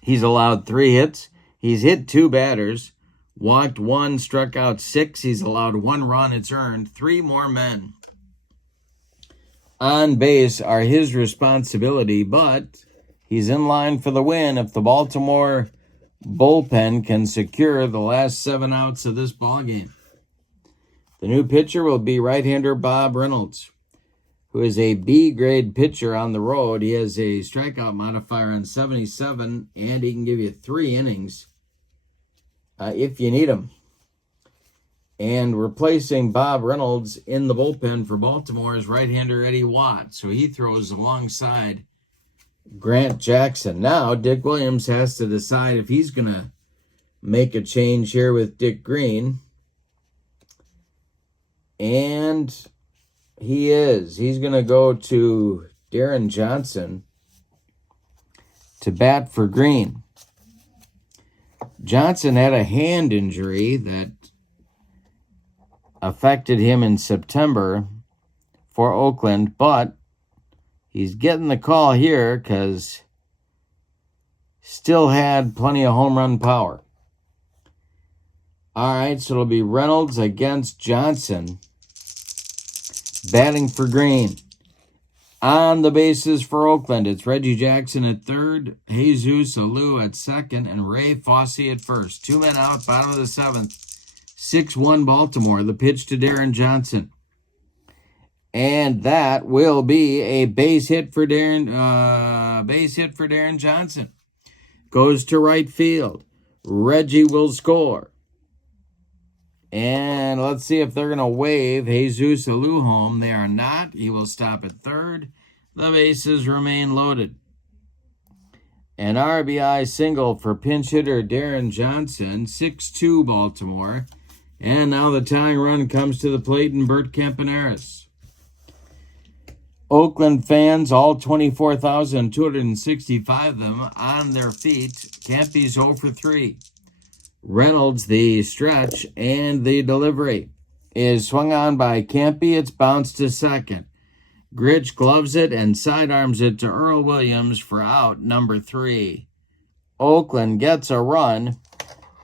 He's allowed 3 hits. He's hit 2 batters. Walked 1, struck out 6. He's allowed 1 run. It's earned 3 more men on base are his responsibility, but he's in line for the win if the Baltimore bullpen can secure the last 7 outs of this ballgame. The new pitcher will be right-hander Bob Reynolds, who is a B-grade pitcher on the road. He has a strikeout modifier on 77, and he can give you 3 innings if you need him. And replacing Bob Reynolds in the bullpen for Baltimore is right-hander Eddie Watt. So he throws alongside Grant Jackson. Now Dick Williams has to decide if he's going to make a change here with Dick Green. And he is. He's going to go to Darren Johnson to bat for Green. Johnson had a hand injury that affected him in September for Oakland, but he's getting the call here because still had plenty of home run power. All right, so it'll be Reynolds against Johnson, batting for Green. On the bases for Oakland, it's Reggie Jackson at third, Jesus Alou at second, and Ray Fosse at first. 2 men out, bottom of the 7th. 6-1 Baltimore. The pitch to Darren Johnson. And that will be a base hit for Darren Johnson. Goes to right field. Reggie will score. And let's see if they're going to wave Jesus Alou home. They are not. He will stop at third. The bases remain loaded. An RBI single for pinch hitter Darren Johnson, 6-2 Baltimore. And now the tying run comes to the plate in Bert Campaneris. Oakland fans, all 24,265 of them on their feet. Campy's 0 for 3. Reynolds, the stretch and the delivery is swung on by Campy. It's bounced to second. Gritch gloves it and sidearms it to Earl Williams for out number 3. Oakland gets a run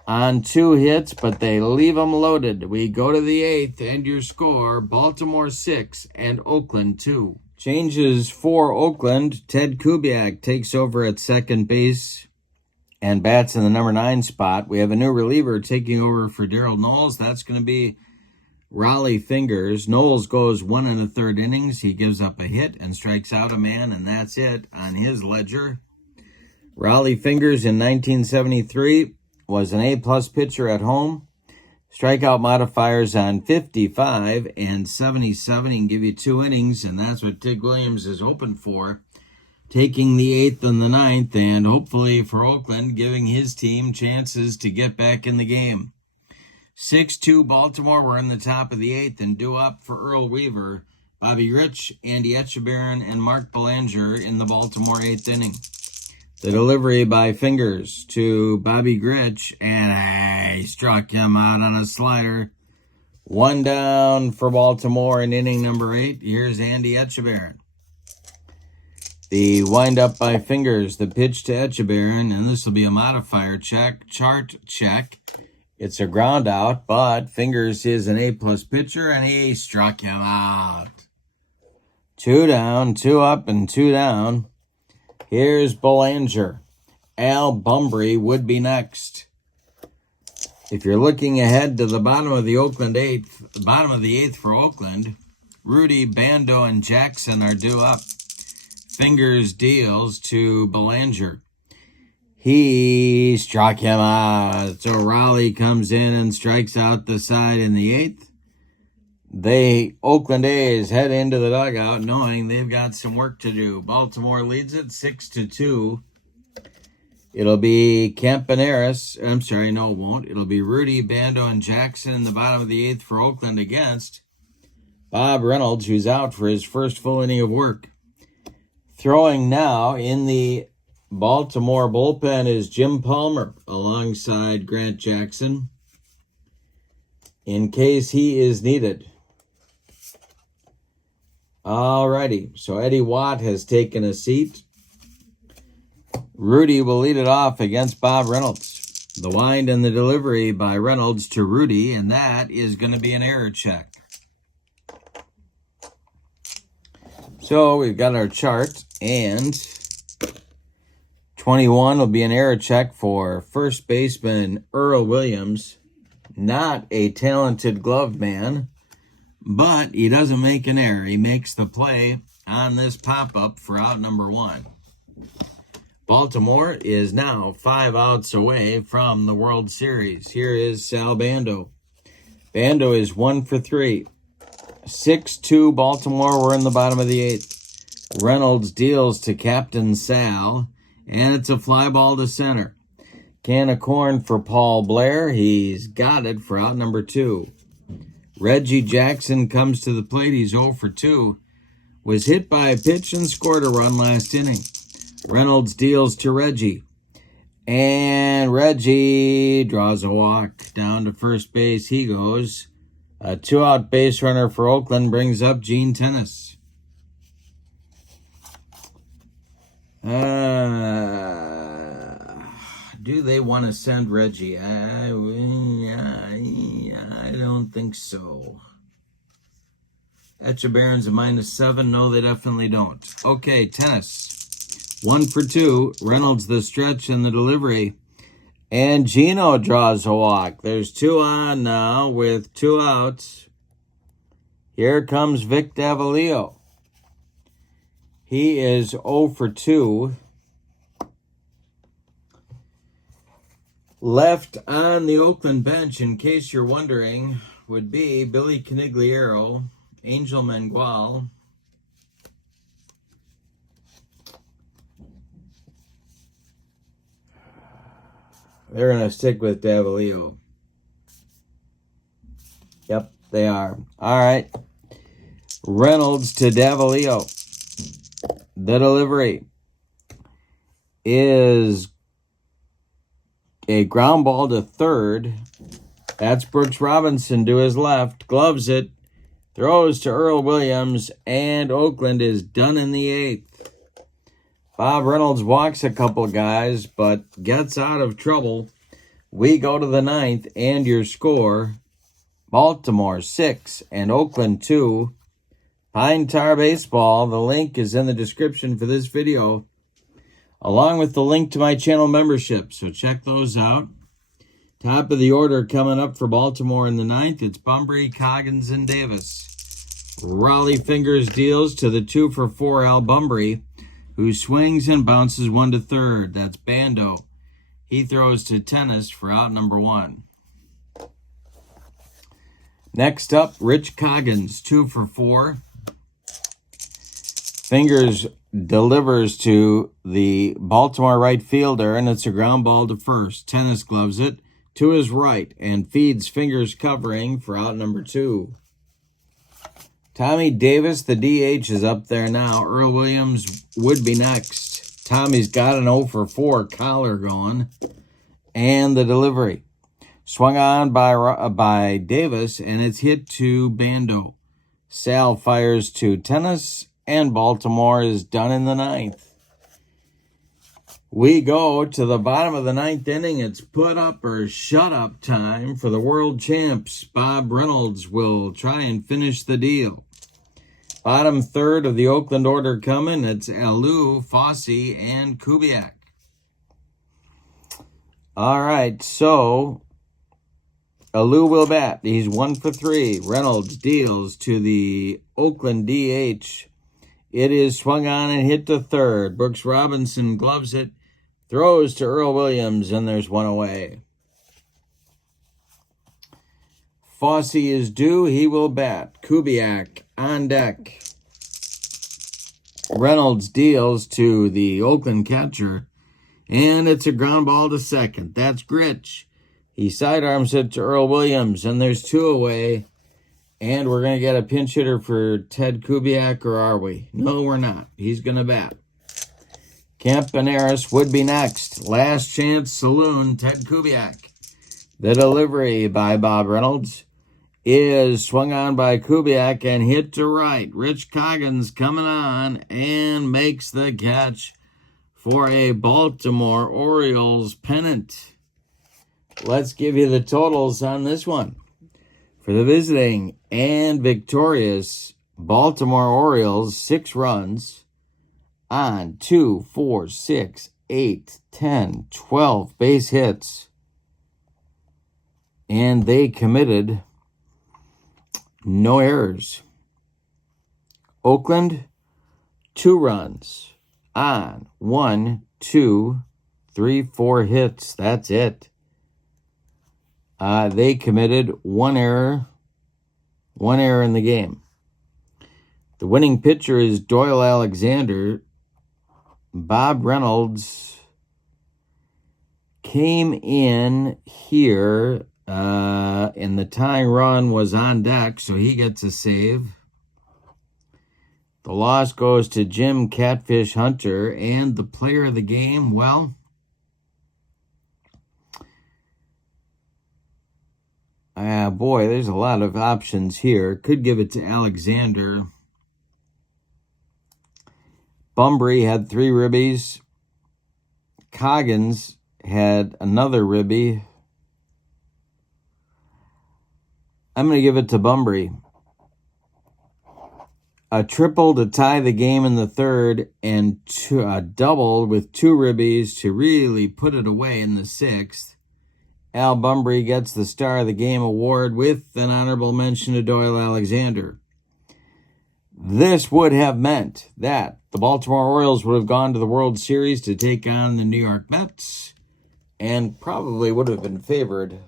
on 2 hits, but they leave them loaded. We go to the 8th, and your score, Baltimore 6 and Oakland 2. Changes for Oakland. Ted Kubiak takes over at second base and bats in the number 9 spot. We have a new reliever taking over for Darryl Knowles. That's going to be Raleigh Fingers. Knowles goes 1 1/3 innings. He gives up a hit and strikes out a man, and that's it on his ledger. Raleigh Fingers in 1973 was an A-plus pitcher at home. Strikeout modifiers on 55 and 77. He can give you 2 innings, and that's what Tig Williams is hoping for. Taking the 8th and the 9th, and hopefully for Oakland, giving his team chances to get back in the game. 6-2 Baltimore. We're in the top of the 8th, and due up for Earl Weaver, Bobby Rich, Andy Etchebarren, and Mark Belanger in the Baltimore 8th inning. The delivery by Fingers to Bobby Gritch, and he struck him out on a slider. 1 down for Baltimore in inning number 8. Here's Andy Etchebarren. The windup by Fingers, the pitch to Etchebarren, and this will be a modifier check, chart check. It's a ground out, but Fingers is an A-plus pitcher, and he struck him out. 2 down, 2 up, and 2 down. Here's Belanger. Al Bumbry would be next. If you're looking ahead to the bottom of the Oakland 8th, the bottom of the 8th for Oakland, Rudy, Bando, and Jackson are due up. Fingers deals to Belanger. He struck him out. So Raleigh comes in and strikes out the side in the 8th. The Oakland A's head into the dugout knowing they've got some work to do. Baltimore leads it 6-2. It'll be Campaneris. I'm sorry, no, it won't. It'll be Rudy, Bando, and Jackson in the bottom of the 8th for Oakland against Bob Reynolds, who's out for his first full inning of work. Throwing now in the Baltimore bullpen is Jim Palmer alongside Grant Jackson in case he is needed. Alrighty, so Eddie Watt has taken a seat. Rudy will lead it off against Bob Reynolds. The wind and the delivery by Reynolds to Rudy, and that is going to be an error check. So we've got our chart, and 21 will be an error check for first baseman Earl Williams. Not a talented glove man, but he doesn't make an error. He makes the play on this pop-up for out number 1. Baltimore is now 5 outs away from the World Series. Here is Sal Bando. Bando is 1 for 3. 6-2 Baltimore. We're in the bottom of the 8th. Reynolds deals to Captain Sal, and it's a fly ball to center. Can of corn for Paul Blair. He's got it for out number 2. Reggie Jackson comes to the plate. He's 0 for 2. Was hit by a pitch and scored a run last inning. Reynolds deals to Reggie. And Reggie draws a walk down to first base. He goes. A 2-out base runner for Oakland brings up Gene Tennis. Do they want to send Reggie? I don't think so. Etchebarren's a -7. No, they definitely don't. Okay, Tennis. 1 for 2. Reynolds the stretch and the delivery. And Gino draws a walk. There's 2 on now with 2 outs. Here comes Vic Davalillo. He is 0 for 2. Left on the Oakland bench, in case you're wondering, would be Billy Canigliaro, Angel They're going to stick with Davalillo. Yep, they are. All right. Reynolds to Davalillo. The delivery is a ground ball to third. That's Brooks Robinson to his left. Gloves it. Throws to Earl Williams. And Oakland is done in the eighth. Bob Reynolds walks a couple guys, but gets out of trouble. We go to the ninth, and your score, Baltimore 6 and Oakland 2. Pine Tar Baseball. The link is in the description for this video, along with the link to my channel membership, so check those out. Top of the order coming up for Baltimore in the ninth. It's Bunbury, Coggins, and Davis. Raleigh fingers deals to the 2-for-4 Al Bunbury, who swings and bounces one to third. That's Bando. He throws to Tennis for out number 1. Next up, Rich Coggins, 2-for-4. Fingers delivers to the Baltimore right fielder, and it's a ground ball to first. Tennis gloves it to his right and feeds Fingers covering for out number 2. Tommy Davis, the DH, is up there now. Earl Williams would be next. Tommy's got an 0-for-4 collar going. And the delivery. Swung on by Davis, and it's hit to Bando. Sal fires to Tennis, and Baltimore is done in the ninth. We go to the bottom of the ninth inning. It's put up or shut up time for the world champs. Bob Reynolds will try and finish the deal. Bottom third of the Oakland order coming. It's Alou, Fossey, and Kubiak. All right, so Alou will bat. He's 1-for-3. Reynolds deals to the Oakland DH. It is swung on and hit to third. Brooks Robinson gloves it, throws to Earl Williams, and there's one away. Fossey is due. He will bat. Kubiak on deck. Reynolds deals to the Oakland catcher, and it's a ground ball to second. That's Gritch. He sidearms it to Earl Williams, and there's 2 away. And we're going to get a pinch hitter for Ted Kubiak, or are we? No, we're not. He's going to bat. Campaneris would be next. Last chance saloon, Ted Kubiak. The delivery by Bob Reynolds is swung on by Kubiak and hit to right. Rich Coggins coming on and makes the catch for a Baltimore Orioles pennant. Let's give you the totals on this one. For the visiting and victorious Baltimore Orioles, 6 runs on 2, 4, 6, 8, 10, 12 base hits. And they committed no errors. Oakland, 2 runs on 1, 2, 3, 4 hits. That's it. They committed 1 error in the game. The winning pitcher is Doyle Alexander. Bob Reynolds came in here, and the tying run was on deck, so he gets a save. The loss goes to Jim Catfish Hunter, and the player of the game, well, boy, there's a lot of options here. Could give it to Alexander. Bunbury had 3 ribbies. Coggins had another ribby. I'm going to give it to Bunbury. A triple to tie the game in the third, and a double with 2 ribbies to really put it away in the sixth. Al Bunbury gets the Star of the Game award with an honorable mention to Doyle Alexander. This would have meant that the Baltimore Orioles would have gone to the World Series to take on the New York Mets, and probably would have been favored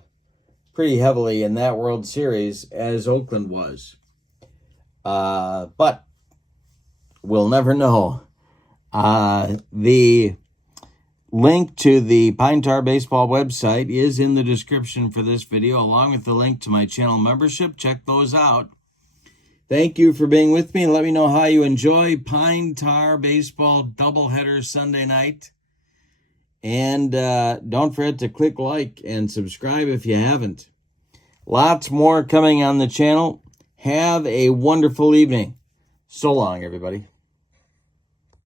pretty heavily in that World Series as Oakland was. But we'll never know. The link to the Pine Tar Baseball website is in the description for this video, along with the link to my channel membership. Check those out. Thank you for being with me, and let me know how you enjoy Pine Tar Baseball doubleheader Sunday night. And don't forget to click like and subscribe if you haven't. Lots more coming on the channel. Have a wonderful evening. So long, everybody.